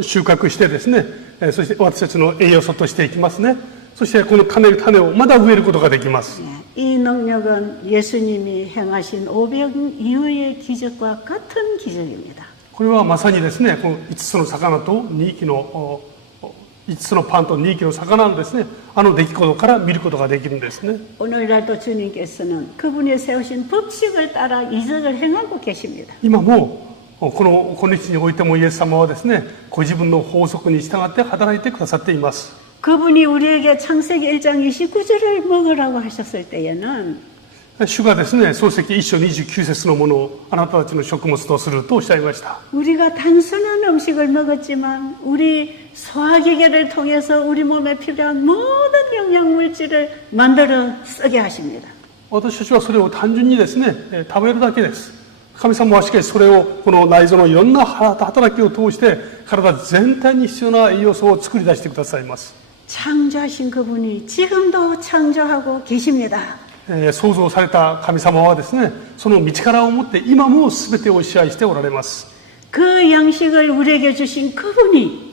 収穫してですね、そして私たちの栄養素としていきますね。そしてこの種をまだ植えることができます。 이 능력은 예수님이 행하신 500 이후의 기적과 같은 기적입니다. これはまさにですね、この5つの魚と2匹の5つのパンと2匹の魚のですね、あの出来事から見ることができるんですね。 오늘날도 주님께서는 그분이 세우신 법칙을 따라 이적을 행하고 계십니다. 今も今日においてもイエス様はですね、ご自分の法則に従って働いてくださっています。 그분이 우리에게 창세기 1장 29절을 먹으라고 하셨을 때에는 主がですね、創世記1章29節のものをあなたたちの食物とするとおっしゃいました。 우리가 단순한 음식을 먹었지만 우리 소화기계를 통해서 우리 몸에 필요한 모든 영양물질을 만들어 쓰게 하십니다. 私たちはそれを単純にですね、食べるだけです。神様はしかしそれをこの内臓のいろんな働きを通して体全体に必要な栄養素を作り出してくださいます。 창조하신 그분이 지금도 창조하고 계십니다. 創造された神様はですね、その道からをもって今も全てを支配しておられます。 그 양식을 우리에게 주신 그분이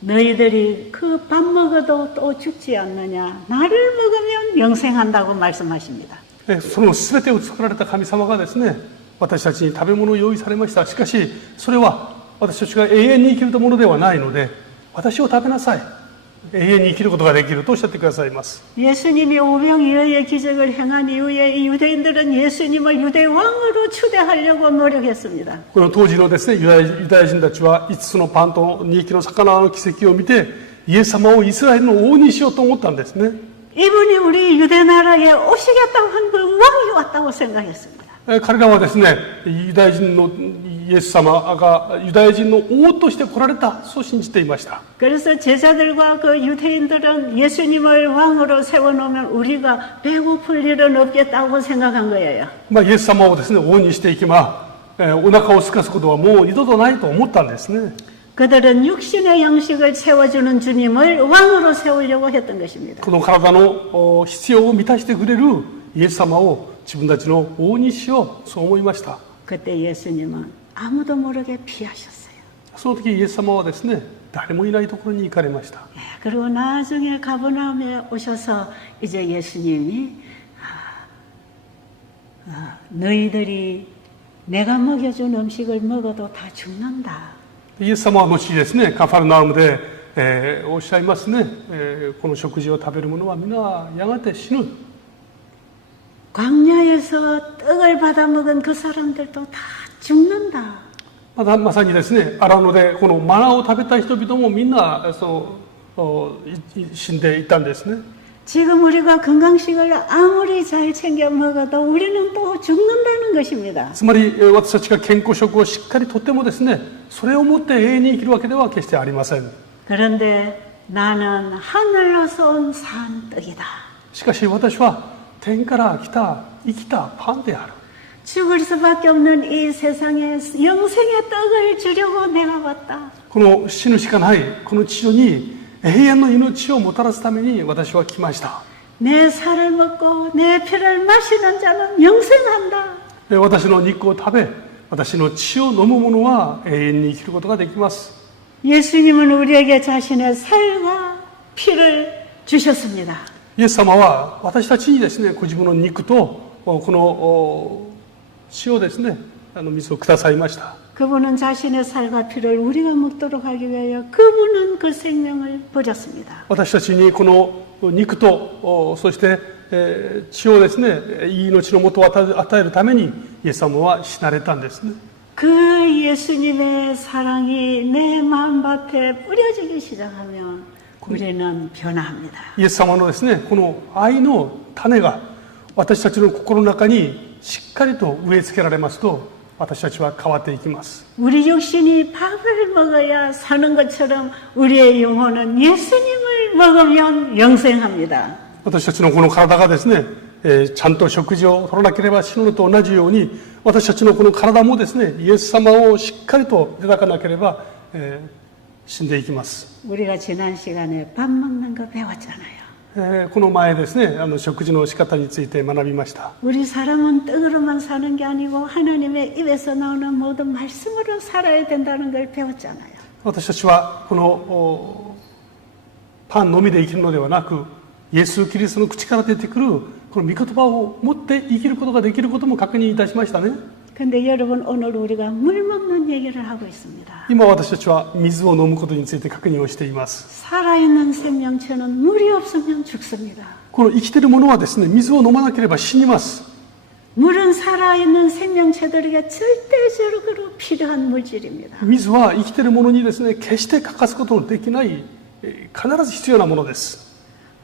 너희들이 그 밥 먹어도 또 죽지 않느냐, 나를 먹으면 영생한다고 말씀하십니다. その全てを作られた神様がですね、私たちに食べ物を用意されました。しかしそれは私たちが永遠に生きるものではないので、私を食べなさい、永遠に生きることができるとおっしゃってくださいます。 예수님이 오병이어의 기적을 행한 이후에 이 유대인들은 예수님을 유대 왕으로 추대하려고 노력했습니다. この当時のですね、ユダヤ人たちは5つのパンと2匹の魚の奇跡を見て、イエス様をイスラエルの王にしようと思ったんですね。 이분이 우리 유대 나라에 오시겠다고 한 그 왕이 왔다고 생각했습니다. 彼らはですね、ユダヤ人のイエス様がユダヤ人の王として来られた、そう信じていました。 그래서 제자들과 그 유대인들은 예수님을 왕으로 세워놓으면 우리가 배고플 일은 없겠다고 생각한 거예요. イエス様をですね、王にしていけば、お腹を空かすことはもう二度とないと思ったんですね。 그들은 육신의 양식을 채워주는 주님을 왕으로 세우려고 했던 것입니다. この体の必要を満たしてくれるイエス様を自分たちの王にしよう、そう思いました。 그때 예수님은 아무도 모르게 피하셨어요. その時イエス様はですね、誰もいないところに行かれました。 그리고 나중에 가버나움에 오셔서 이제 예수님이 너희들이 내가 먹여준 음식을 먹어도 다 죽는다. イエス様は後にですね、カファルナウムで、おっしゃいますね、この食事を食べる者は皆やがて死ぬ。 광야에서 떡을 받아 먹은 그 사람들도 다 죽는다. まさにですね、アラノでこのマナを食べた人々もみんな死んでいたんですね。 지금 우리가 건강식을 아무리 잘 챙겨 먹어도 우리는 또 죽는다는 것입니다. つまり私たちが健康食をしっかりとってもですね、それをもって永遠に生きるわけでは決してありません。 그런데 나는 하늘로서 온 산떡이다. しかし私は天から来た生きたパンである。 죽을 수밖에 없는 이 세상에 영생의 떡을 주려고 내가 왔다. この死ぬしかないこの地上に永遠の命をもたらすために私は来ました。 내 살을 먹고 내 피를 마시는 자는 영생한다. 私の肉を食べ、私の血を飲む者は永遠に生きることができます。 예수님은 우리에게 자신의 살과 피를 주셨습니다. イエス様は私たちにですね、ご自分の肉とこの血をですね、水をくださいました。 그분은 자신의 살과 피를 우리가 먹도록 하기 위하여 그분은 그 생명을 버렸습니다. 私たちにこの肉とそして血をですね、いい命の元を与えるためにイエス様は死なれたんですね。 그 예수님의 사랑이 내 마음밭에 뿌려지기 시작하면 우리는 변화합니다. イエス様のですね、この愛の種が私たちの心の中にしっかりと植え付けられますと、私たちは変わっていきます。 우리 육신이 밥을 먹어야 사는 것처럼 우리의 영혼은 예수님을 먹으면 영생합니다. 私たちのこの体がですね、ちゃんと食事を取らなければ死ぬのと同じように、私たちのこの体もですね、イエス様をしっかりといただかなければ、死んでいきます。 우리가 지난 시간에 밥 먹는 거 배웠잖아요. この前ですね、食事の仕方について学びました。 우리 사람은 떡으로만 사는 게 아니고 하나님의 입에서 나오는 모든 말씀으로 살아야 된다는 걸 배웠잖아요. 私たちはこのパンのみで生きるのではなく、イエス・キリストの口から出てくるこの御言葉を持って生きることができることも確認いたしましたね。 근데 여러분, 오늘 우리가 물 먹는 얘기를 하고 있습니다. 今私たちは水を飲むことについて確認をしています。 살아있는 생명체는 물이 없으면 죽습니다. この生きているものはですね、水を飲まなければ死にます。 물은 살아있는 생명체들에게 절대적으로 필요한 물질입니다. 水は生きているものにですね、決して欠かすことのできない、必ず必要なものです。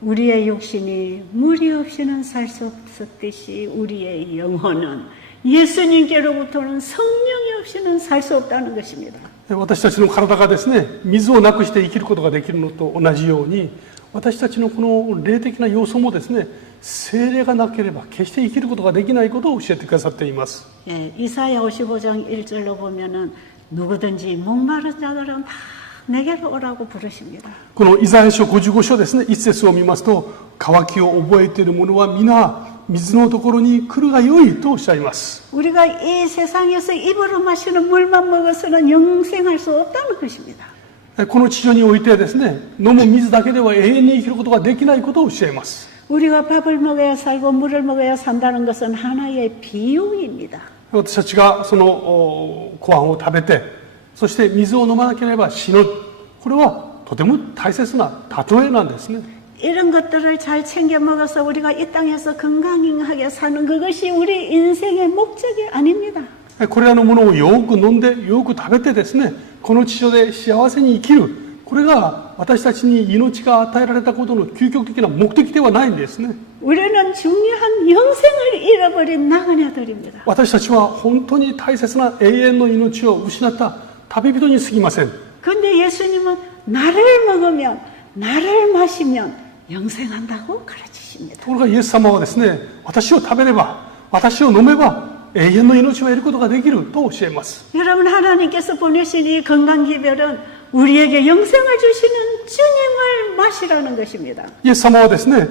우리의 육신이 물이 없이는 살 수 없었듯이 우리의 영혼은 예수님께로부터는 성령이 없이는 살 수 없다는 것입니다. 私たちの体がですね、水をなくして生きることができるのと同じように、私たちのこの霊的な要素もですね、聖霊がなければ決して生きることができないことを教えてくださっています。 예, 이사야 55장 1절로 보면은 누구든지 목마른 자들은 다 내게로 오라고 부르십니다. このイザヤ書55章ですね、一節を見ますと、渇きを覚えている者は皆、水のところに来るがよいとおっしゃいます。 우리가 이 세상에서 입으로 마시는 물만 먹어서는 영생할 수 없다는 것입니다. この地上においてはですね、飲む水だけでは永遠に生きることができないことをおっしゃいます。 우리가 밥을 먹어야 살고 물을 먹어야 산다는 것은 하나의 비유입니다. 私たちがそのご飯を食べて、そして水を飲まなければ死ぬ。これはとても大切な例えなんですね。 이런 것들을 잘 챙겨 먹어서 우리가 이 땅에서 건강하게 사는 그것이 우리 인생의 목적이 아닙니다. これらのものをよく飲んで、よく食べてですね、この地上で幸せに生きる。これが私たちに命が与えられたことの究極的な目的ではないんですね。 우리는 중요한 영생을 잃어버린 나그네들입니다. 私たちは本当に大切な永遠の命を失った旅人に過ぎません。 그런데 예수님은 나를 먹으면 나를 마시면 영생한다고 가르치십니다. ところがイエス様はですね、私を食べれば、私を飲めば永遠の命を得ることができると教えます。 여러분 하나님께서 보내신 이 건강기별은 우리에게 영생을 주시는 주님을 마시라는 것입니다. イエス様はですね、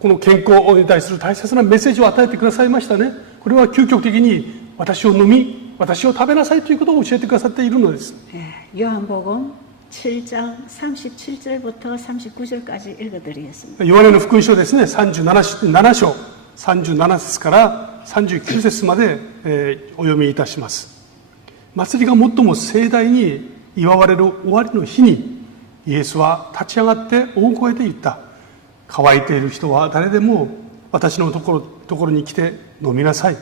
この健康に対する大切なメッセージを与えてくださいましたね。これは究極的に私を飲み、私を食べなさいということを教えてくださっているのです。 요한복음 7장 37절부터 39절까지 읽어드리겠습니다. ヨハネの福音書ですね、37章37節から39節まで、お読みいたします。祭りが最も盛大に祝われる終わりの日に、イエスは立ち上がって大声で言った。乾いている人は誰でも私のところに来て飲みなさい。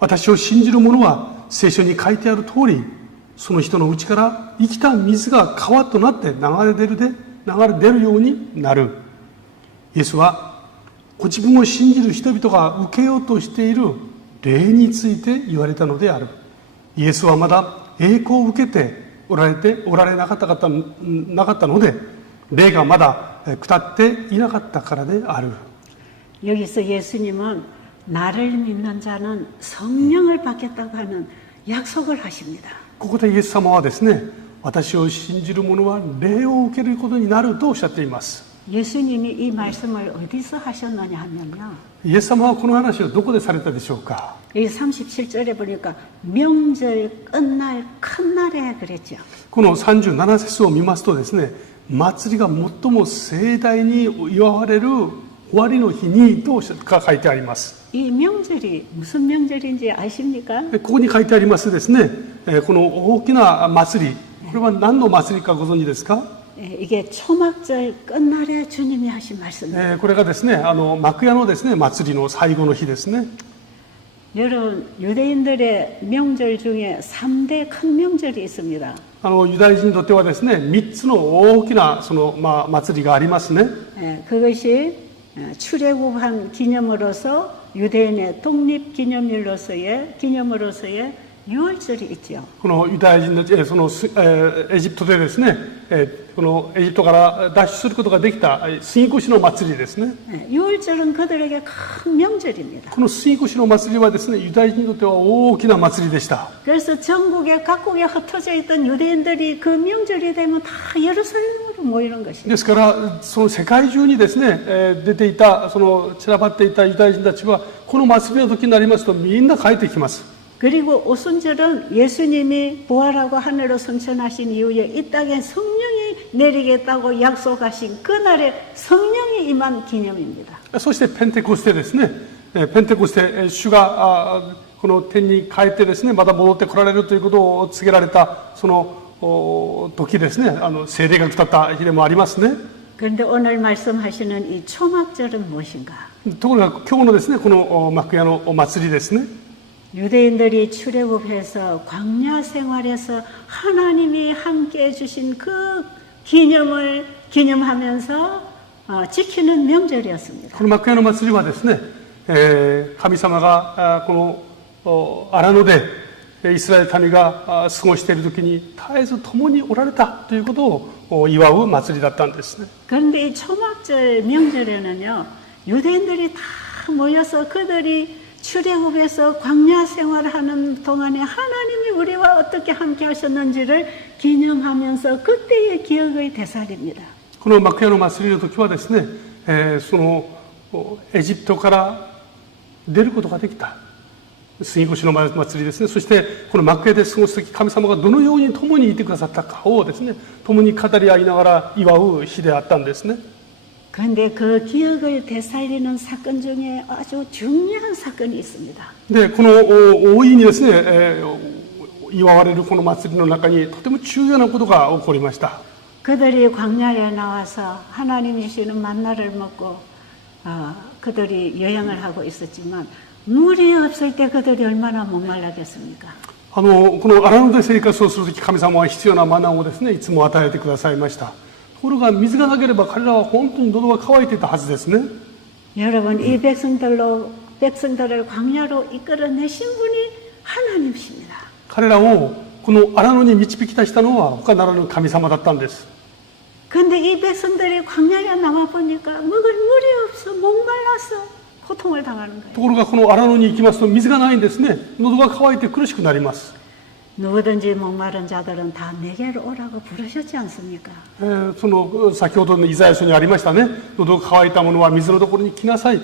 私を信じる者は聖書に書いてある通り、その人の内から生きた水が川となって流れ出るようになる。イエスはご自分を信じる人々が受けようとしている霊について言われたのである。イエスはまだ栄光を受けておられなかったので、霊がまだ下っていなかったからである。 여기서 예수님은 나를 믿는 자는 성령을 받겠다고 하는 약속을 하십니다. ここでイエス様はですね、私を信じる者は霊を受けることになるとおっしゃっています。 예수님이 이 말씀을 어디서 하셨느냐 하면요. イエス様はこの話をどこでされたでしょうか。 여기 37절에 보니까 명절 끝날 큰 날에 그랬죠. この37節を見ますとですね、祭りが最も盛大に祝われる終わりの日にと書いてあります。 이 명절이 무슨 명절인지 아십니까? ここに書いてありますですね、この大きな祭り、これは何の祭りかご存知ですか？ 이게 초막절 끝날에 주님이 하신 말씀입니다. これがですね、幕屋のですね、祭りの最後の日ですね。 여러분 유대인들의 명절 중에 3대 큰 명절이 있습니다. ユダヤ人にとってはですね、3つの大きな祭りがありますね。 그것이 출애굽한 기념으로서 유대인의 독립기념으로서의 유월절이 있죠. このユダヤ人のエジプトでですね、このエジプトから脱出することができた杉越の祭りですね。 유월절은 그들에게 큰 명절입니다. この杉越の祭りはですね、ユダヤ人にとっては大きな祭りでした。 그래서 전국에 각국에 흩어져 있던 유대인들이 그 명절이 되면 다 예루살렘으로 모이는 것입니다. ですからその世界中にですね、出ていた散らばっていたユダヤ人たちはこの祭りの時になりますとみんな帰ってきます。 그리고 오순절은 예수님이 부활하고 하늘로 승천하신 이후에 이 땅에 성령이 내리겠다고 약속하신 그날에 성령이 임한 기념입니다. そしてペンテコステですね。ペンテコステ、主がこの天に帰ってですね、また戻って来られるということを告げられたその時ですね、聖霊が来った日でもありますね。 그런데 오늘 말씀하시는 이 초막절은 무엇인가? ところが今日のですね、この幕屋のお祭りですね。 유대인들이 출애굽해서 광야 생활에서 하나님이 함께 해주신 그 기념을 기념하면서 지키는 명절이었습니다. この幕屋の祭りはですね、神様がこの荒野でイスラエル民が過ごしている時に絶えず共におられたということを祝う祭りだったんですね。 그런데 이 초막절 명절에는요, 유대인들이 다 모여서 그들이 출애굽에서 광야 생활하는 동안에 하나님이 우리와 어떻게 함께 하셨는지를 기념하면서 그때의 기억의 대살입니다. この幕屋の祭りの時はですね、そのエジプトから出ることができた杉越の祭りですね。そしてこの幕屋で過ごす時、神様がどのように共にいてくださったかをですね、共に語り合いながら祝う日であったんですね。 그런데 그 기억을 되살리는 사건 중에 아주 중요한 사건이 있습니다. で、この大いにですね、祝われるこの祭りの中にとても重要なことが起こりました。 그들이 광야에 나와서 하나님이 주시는 만나를 먹고 그들이 여행을 하고 있었지만 물이 없을 때 그들이 얼마나 목말라겠습니까? この荒野で生活をするとき、神様は必要なマナーをですね、いつも与えてくださいました。ところが水がなければ彼らは本当に喉が渇いていたはずですね。 여러분, 이 백성들을 광야로 이끌어내신 분이 하나님이십니다. 彼らをこの荒野に導き出したのは他ならぬ神様だったんです。 근데 이 백성들이 광야에 나와 보니까 먹을 물이 없어 목말라서 고통을 당하는 거예요. ところがこの荒野に行きますと水がないんですね。喉が渇いて苦しくなります。 누구든지 목마른 자들은 다 내게로 오라고 부르셨지 않습니까? その先ほどのイザヤ書にありましたね。喉が渇いた者は水のところに来なさい。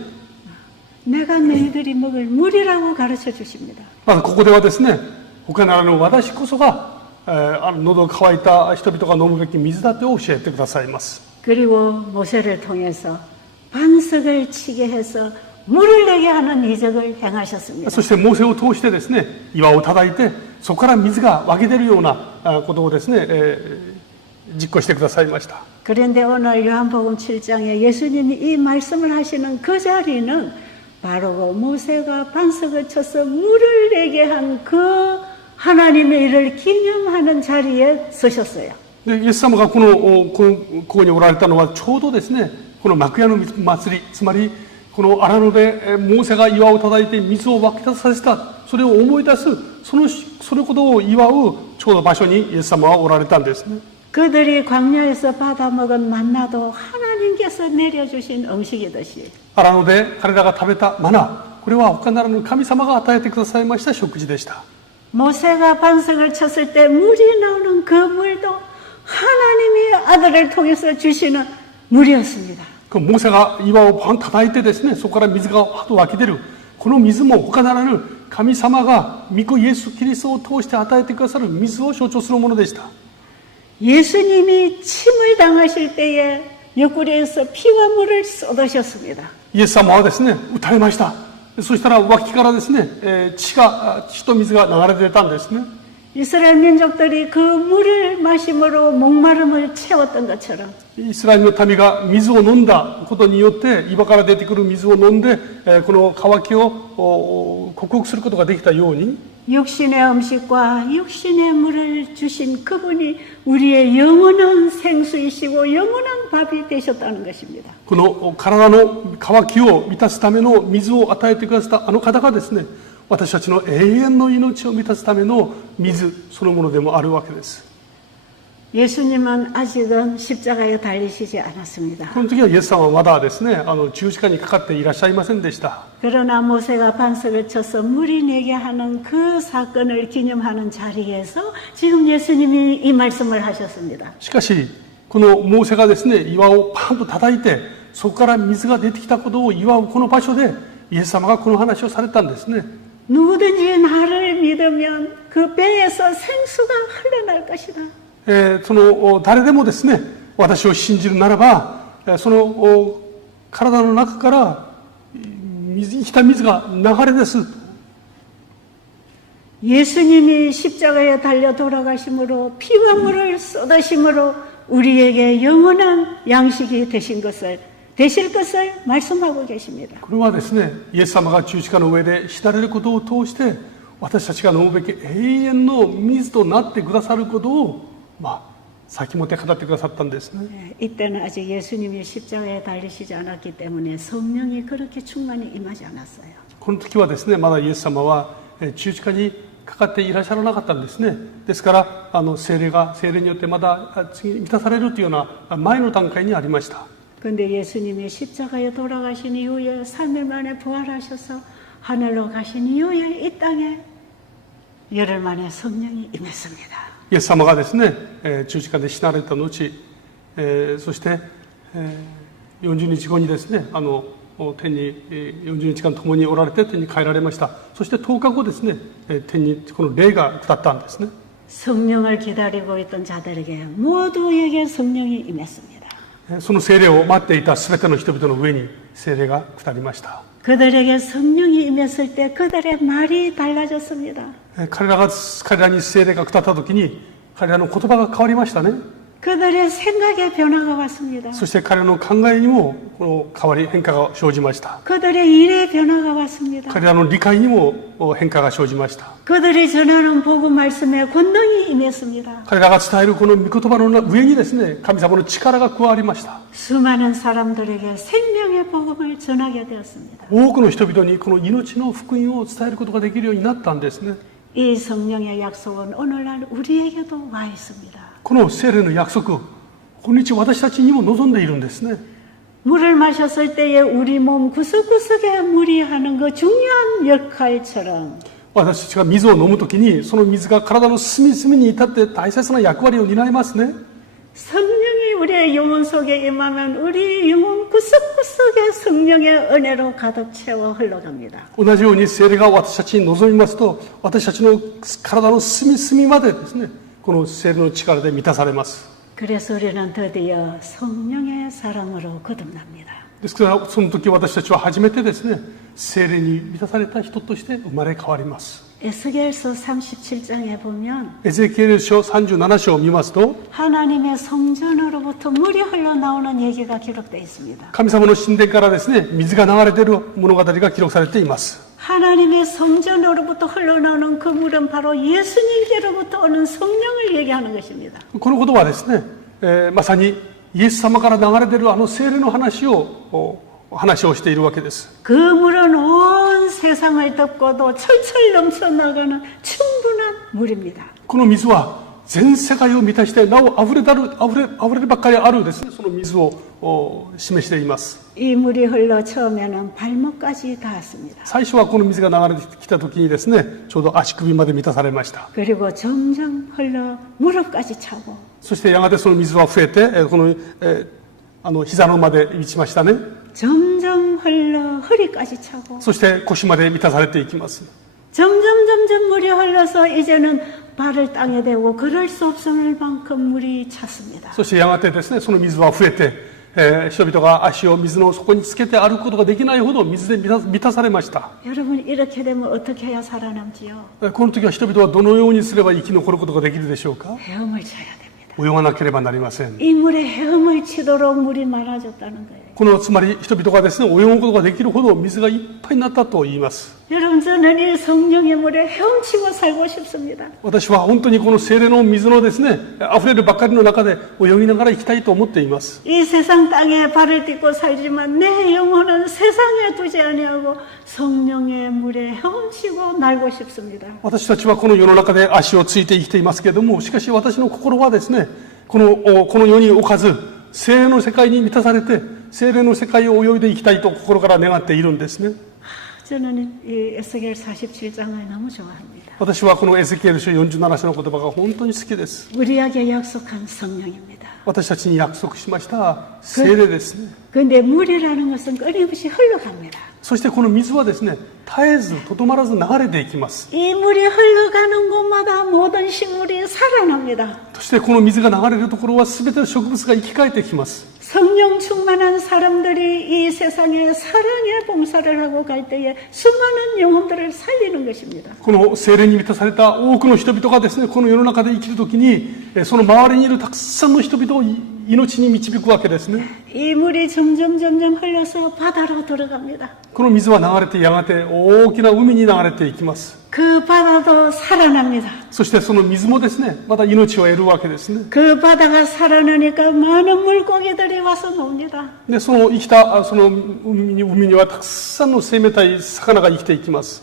내가 너희들이 먹을 물이라고 가르쳐 주십니다. まずここではですね、他ならぬ私こそが、喉が渇いた人々が飲むべき水だと教えてくださいます。 그리고 모세를 통해서 반석을 치게 해서 물을 내게 하는 이적을 행하셨습니다. そしてモーセを通してですね、岩を叩いてそこから水が湧き出るようなことをですね、実行してくださいました。 그런데 오늘 요한복음 7장에 예수님이 이 말씀을 하시는 그 자리는 바로 그 모세가 반석을 쳐서 물을 내게 한 그 하나님의 일을 기념하는 자리에 서셨어요. でイエス様がここにおられたのはちょうどですね、この幕屋の祭り、つまりこの荒野でモーセが岩を叩いて水を湧き出させた、それを思い出す、そのことを祝うちょうど場所にイエス様はおられたんですね。 그들이 광야에서 받아 먹은 만나도 하나님께서 내려주신 음식이듯이 荒野で彼らが食べたマナ、これは他ならぬ神様が与えてくださいました食事でした。 모세가 반석을 쳤을 때 물이 나오는 그 물도 하나님이 아들을 통해서 주시는 물이었습니다. モーセが岩をパン叩いてですね、そこから水が湧き出る。この水も他ならぬ神様が御子イエス・キリストを通して与えてくださる水を象徴するものでした。 예수님이 침을 당하실 때에 옆구리에서 피와 물을 쏟으셨습니다. イエス様はですね、打たれました。そしたら脇からですね、血と水が流れ出たんですね。 이스라엘 민족들이 그 물을 마심으로 목마름을 채웠던 것처럼 イスラエルの民が水を飲んだことによって岩から出てくる水を飲んでこの渇きを克服することができたように 육신의 음식과 육신의 물을 주신 그분이 우리의 영원한 생수이시고 영원한 밥이 되셨다는 것입니다. この体の渇きを満たすための水を与えてくださったあの方がですね、私たちの永遠の命を満たすための水そのものでもあるわけです。 예수님은 아직은 십자가에 달리시지 않았습니다. この時はイエス様はまだですね、十字架にかかっていらっしゃいませんでした。 그러나 모세가 반석을 쳐서 물이 내게 하는 그 사건을 기념하는 자리에서 지금 예수님이 이 말씀을 하셨습니다. しかしこのモーセがですね、岩をパンと叩いてそこから水が出てきたことを祝うこの場所でイエス様がこの話をされたんですね。 누구든지 나를 믿으면 그 배에서 생수가 흘러날 것이다. 誰でもですね、私を信じるならば、その体の中から生きた水が流れ出す。 예수님이 십자가에 달려 돌아가심으로 피와 물을 쏟으심으로 우리에게 영원한 양식이 되실 것을 말씀하고 계십니다. これはですね、イエス様が十字架の上で死なれることを通して私たちが飲むべき永遠の水となってくださることを先もって語ってくださったんですね。 이때는 아직 예수님이 십자가에 달리시지 않았기 때문에 성령이 그렇게 충만히 임하지 않았어요. この時はですね、まだイエス様は十字架にかかっていらっしゃらなかったんですね。ですから聖霊によってまだ次に満たされるというような前の段階にありました。 그런데 예수님이 십자가에 돌아가신 이후에 3일 만에 부활하셔서 하늘로 가신 이후에 이 땅에 열흘 만에 성령이 임했습니다. イエス様がですね、十字架で死なれた後、そして、40日後にですね、天に40日間共におられて天に帰られました。そして10日後ですね、天にこの霊が下ったんですね。 성령을 기다리고 있던 자들에게 모두에게 성령이 임했습니다. その聖霊を待っていたすべての人々の上に聖霊が下りました。 그들에게 성령이 임했을 때 그들의 말이 달라졌습니다. 彼らに聖霊が下った時に彼らの言葉が変わりましたね。 그들의 생각에 변화가 왔습니다. そして彼らの考えにもこの変化が生じました。 그들의 일에 변화가 왔습니다. 彼らの理解にも変化が生じました。 그들이 전하는 복음 말씀에 권능이 임했습니다. 彼らが伝えるこの御言葉の上にですね、神様の力が加わりました。 수많은 사람들에게 생명의 복음을 전하게 되었습니다. 多くの人々にこの命の福音を伝えることができるようになったんですね。 이 성령의 약속은 오늘날 우리에게도 와 있습니다. この聖霊の約束、今日私たちにも望んでいるんですね。 물을 마셨을 때에 우리 몸 구석구석에 물이 하는 그 중요한 역할처럼 私たちが水を飲むときにその水が体の隅々に至って大切な役割を担いますね。 성령이 우리의 영혼 속에 임하면 우리 영혼 구석구석에 성령의 은혜로 가득 채워 흘러갑니다. 同じように聖霊が私たちに望みますと、私たちの体の隅々までですね、この聖霊の力で満たされます。 그래서 우리는 드디어 성령의 사람으로 거듭납니다. ですからその時私たちは初めてですね、聖霊に満たされた人として生まれ変わります。 에스겔서 37장에 보면 エゼキエル書37章を見ますと、 하나님의 성전으로부터 물이 흘러나오는 얘기가 기록되어 있습니다. 神様の神殿からですね、水が流れている物語が記録されています。 하나님의 성전으로부터 흘러나오는 그 물은 바로 예수님께로부터 오는 성령을 얘기하는 것입니다. このことはですね、まさにイエス様から流れている聖霊の話をしているわけです。 그 물은 온 세상을 덮고도 철철 넘쳐나가는 충분한 물입니다. この水は全世界を満たしてなお溢れるばっかりあるですね、その水を示しています。 이 물이 흘러 처음에는 발목까지 닿았습니다. 最初はこの水が流れてきた時にですね、ちょうど足首まで満たされました。 그리고 점점 흘러 무릎까지 차고 そしてやがてその水は増えて、この膝のまで満ちましたね。 점점 흘러 허리까지 차고 そして腰まで満たされていきます。 점점 물이 흘러서 이제는 발을 땅에 대고 걸을 수 없을 만큼 물이 찼습니다. そしてやがてですね、その水は増えて、人々が足を水の底につけて歩くことができないほど水で満たされました。 여러분 이렇게 되면 어떻게 해야 살아남지요? この時は人々はどのようにすれば生き残ることができるでしょうか。 헤엄을 쳐야 됩니다. 泳がなければなりません。 이 물에 헤엄을 치도록 물이 많아졌다는 거예요. このつまり人々がですね、泳ぐことができるほど水がいっぱいになったと言います。 여러분 저는 이 성령의 물에 헤엄치고 살고 싶습니다. 私は本当にこの聖霊の水のですね、溢れるばかりの中で泳ぎながら生きたいと思っています。 이 세상 땅에 발을 딛고 살지만 내 영혼은 세상에 두지 아니하고 성령의 물에 헤엄치고 날고 싶습니다. 私たちはこの世の中で足をついて生きていますけれども、しかし私の心はですね、この世に置かず聖霊の世界に満たされて聖霊の世界を泳いでいきたいと心から願っているんですね。 저는 이 에스겔 47장을 너무 좋아합니다. 私はこのエゼキエル書47章の言葉が本当に好きです。 우리에게 약속한 성령입니다. 私たちに約束しました聖霊ですね。 그런데 물이라는 것은 끊임없이 흘러갑니다. そしてこの水はですね、絶えずとどまらず流れていきます。 이 물이 흘러가는 곳마다 모든 식물이 살아납니다. そしてこの水が流れるところは全ての植物が生き返ってきます。 성령 충만한 사람들이 이 세상에 사랑의 봉사를 하고 갈 때에 수많은 영혼들을 살리는 것입니다. この聖霊に満たされた多くの人々がですね、この世の中で生きるときに、その周りにいるたくさんの人々を命に導くわけですね。 이 물이 점점 흘러서 바다로 들어갑니다. この水は流れてやがて大きな海に流れていきます。 그 바다도 살아납니다. そしてその水もですね、また命を得るわけですね。 그 바다가 살아나니까 많은 물고기들이 와서 놉니다. で、その生きたその海にはたくさんの生命体、魚が生きていきます。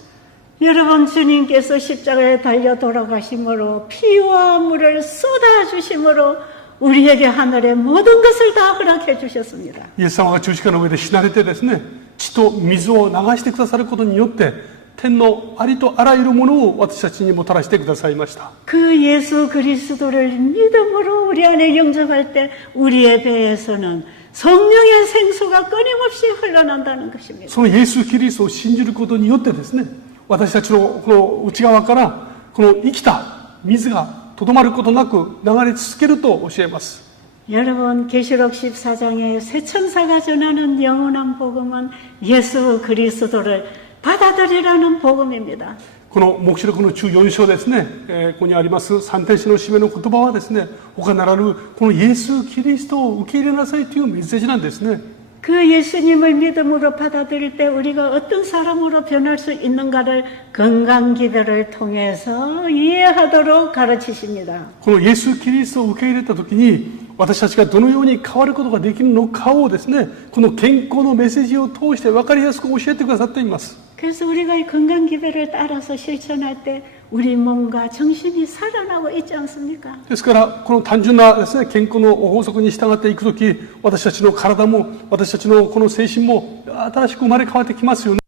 여러분 주님께서 십자가에 달려 돌아가심으로 피와 물을 쏟아주심으로 우리에게 하늘의 모든 것을 다 허락해 주셨습니다. イエス様が十字架の上で死なれてですね、父と水を流してくださることによって、天のありとあらゆるものを私たちにもたらしてくださいました。 그 예수 그리스도를 믿음으로 우리 안에 영접할 때 우리의 배에서는 성령의 생수가 끊임없이 흘러난다는 것입니다. そのイエス・キリストを信じることによってですね、私たちのこの内側からこの生きた水がとどまることなく流れ続けると教えます。 여러분 계시록 14장에 새 천사가 전하는 영원한 복음은 예수 그리스도를 받아들이라는 복음입니다. この黙示録の14章ですね、ここにあります三天使の締めの言葉はですね、他ならぬこのイエス・キリストを受け入れなさいというメッセージなんですね。 그 예수님을 믿음으로 받아들일 때 우리가 어떤 사람으로 변할 수 있는가를 건강기별을 통해서 이해하도록 가르치십니다. このイエス・キリストを受け入れたときに、私たちがどのように変わることができるのかをですね、この健康のメッセージを通して分かりやすく教えてくださっています。 그래서 우리가 이 건강기별을 따라서 실천할 때 우리 몸과 정신이 살아나고 있지 않습니까? ですから、この単純なですね、健康の法則に従っていくとき、私たちの体も、私たちのこの精神も新しく生まれ変わってきますよね。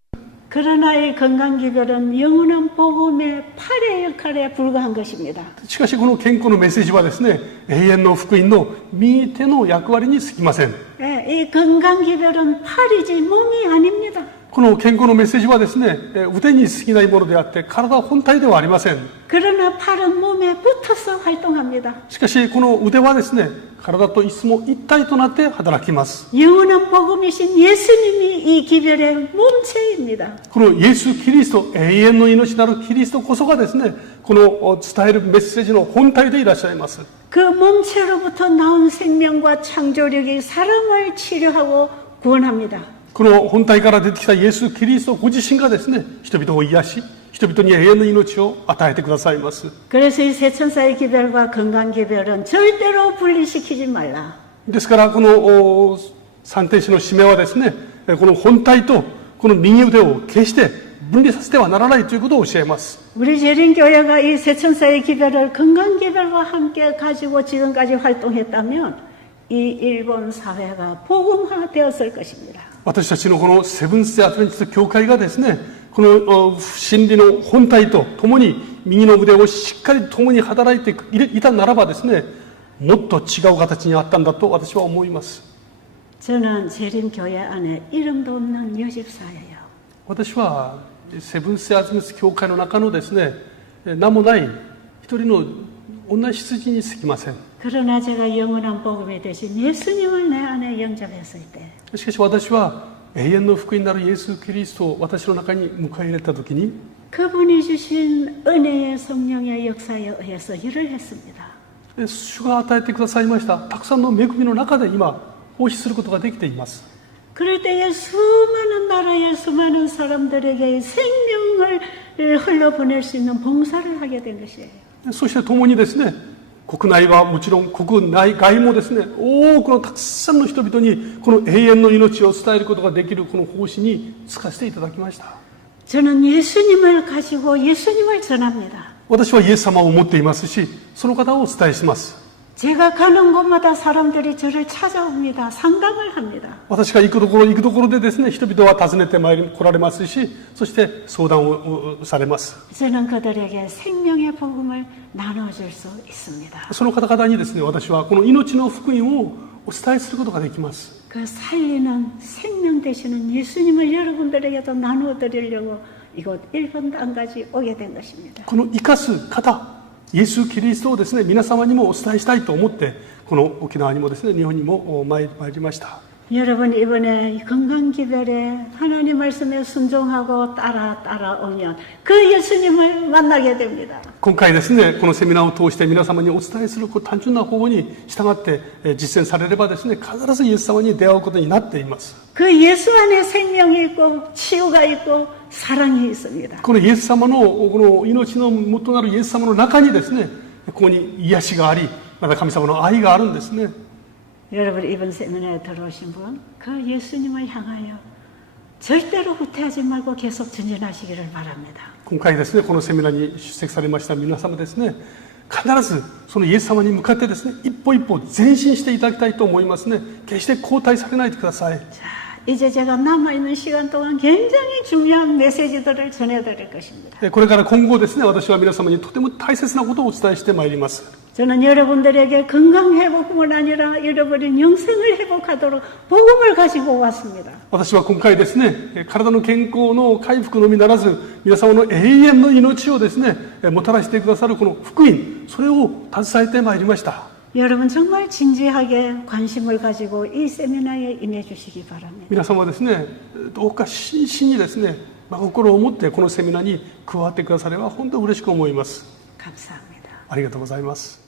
그러나 이 건강기별은 영원한 복음의 팔의 역할에 불과한 것입니다. しかし、この健康のメッセージはですね、永遠の福音の右手の役割に過ぎません。 이 건강기별은 팔이지 몸이 아닙니다. この健康のメッセージはですね、腕に過ぎないものであって、体本体ではありません。 그러나 팔은 몸에 붙어서 활동합니다. しかし、この腕はですね、体といつも一体となって働きます。 영원한 복음이신 예수님이 이 기별의 몸체입니다. このイエス・キリスト、永遠の命なるキリストこそがですね、この伝えるメッセージの本体でいらっしゃいます。 그 몸체로부터 나온 생명과 창조력이 사람을 치료하고 구원합니다. この本体から出てきたイエス・キリストご自身がですね、人々を癒し、人々に永遠の命を与えてくださいます。 그래서 이 세천사의 기별과 건강기별은 절대로 분리시키지 말라. ですから、この三天使の使命はですね、この本体とこの右腕を決して分離させてはならないということを教えます。 우리 재림교회가 이 세천사의 기별을 건강기별과 함께 가지고 지금까지 활동했다면 이 일본 사회가 복음화되었을 것입니다. 私たちのこのセブンス・デー・アドベンチスト教会がですね、この真理の本体と共に右の腕をしっかり共に働いていたならばですね、もっと違う形にあったんだと私は思います。 저는 재림교회 안에 이름도 없는 여집사예요. 私はセブンス・デー・アドベンチスト教会の中のですね、名もない一人の女羊に過ぎません。 그러나 제가 영원한 복음이 되신 예수님을 내 안에 영접했을 때 しかし私は永遠の福音なるイエス・キリストを私の中に迎え入れたときに、 그분이 주신 은혜의 성령의 역사에 의해서 일을 했습니다. 主が与えてくださいましたたくさんの恵みの中で今奉仕することができています。 그럴 때에 수많은 나라의 수많은 사람들에게 생명을 흘려보낼 수 있는 봉사를 하게 된 것이에요. そして共にですね、国内はもちろん国内外もですね、多くのたくさんの人々にこの永遠の命を伝えることができるこの奉仕に就かせていただきました。 저는 예수님을 가지고 예수님을 전합니다. 私はイエス様を持っていますし、その方をお伝えします。 제가 가는 곳마다 사람들이 저를 찾아옵니다. 상담을 합니다. 私が行くところでですね、人々は訪ねて来られますし、そして相談をされます。 저는 그들에게 생명의 복음을 나눠줄 수 있습니다. その方々にですね、私はこの命の福音をお伝えすることができます。 그 살리는 생명 되시는 예수님을 여러분들에게도 나눠드리려고 이곳 일본 땅까지 오게 된 것입니다. この生かす方、イエス・キリストをですね、皆様にもお伝えしたいと思って、この沖縄にもですね、日本にも参りました。 여러분 이번에 건강기별에 하나님 말씀에 순종하고 따라오면 그 예수님을 만나게 됩니다. 今回ですね、このセミナーを通して皆様にお伝えする単純な方法に従って実践されればですね、必ずイエス様に出会うことになっています。 그 예수 안에 생명이 있고 치유가 있고 사랑이 있습니다. このイエス様のこの命の元なるイエス様の中にですね、ここに癒しがあり、また神様の愛があるんですね。 여러분 이번 세미나에 들어오신 분, 그 예수님을 향하여 절대로 후퇴하지 말고 계속 전진하시기를 바랍니다. 今回ですね、このセミナーに出席されました皆様ですね、必ずそのイエス様に向かってですね、一歩一歩前進していただきたいと思いますね。決して後退されないでください。 자, 이제 제가 남아있는 시간 동안 굉장히 중요한 메시지들을 전해드릴 것입니다. これから今後ですね、私は皆様にとても大切なことをお伝えしてまいります。 저는 여러분들에게 건강 회복뿐 아니라 잃어버린 영생을 회복하도록 복음을 가지고 왔습니다. 私は今回ですね、体の健康の回復のみならず、皆様の永遠の命をですね、もたらしてくださるこの福音、それを携えてまいりました。 여러분 정말 진지하게 관심을 가지고 이 세미나에 임해 주시기 바랍니다. 皆様はですね、どうか真摯にですね、真心を持ってこのセミナーに加わってくだされば本当に嬉しく思います。 감사합니다. ありがとうございます。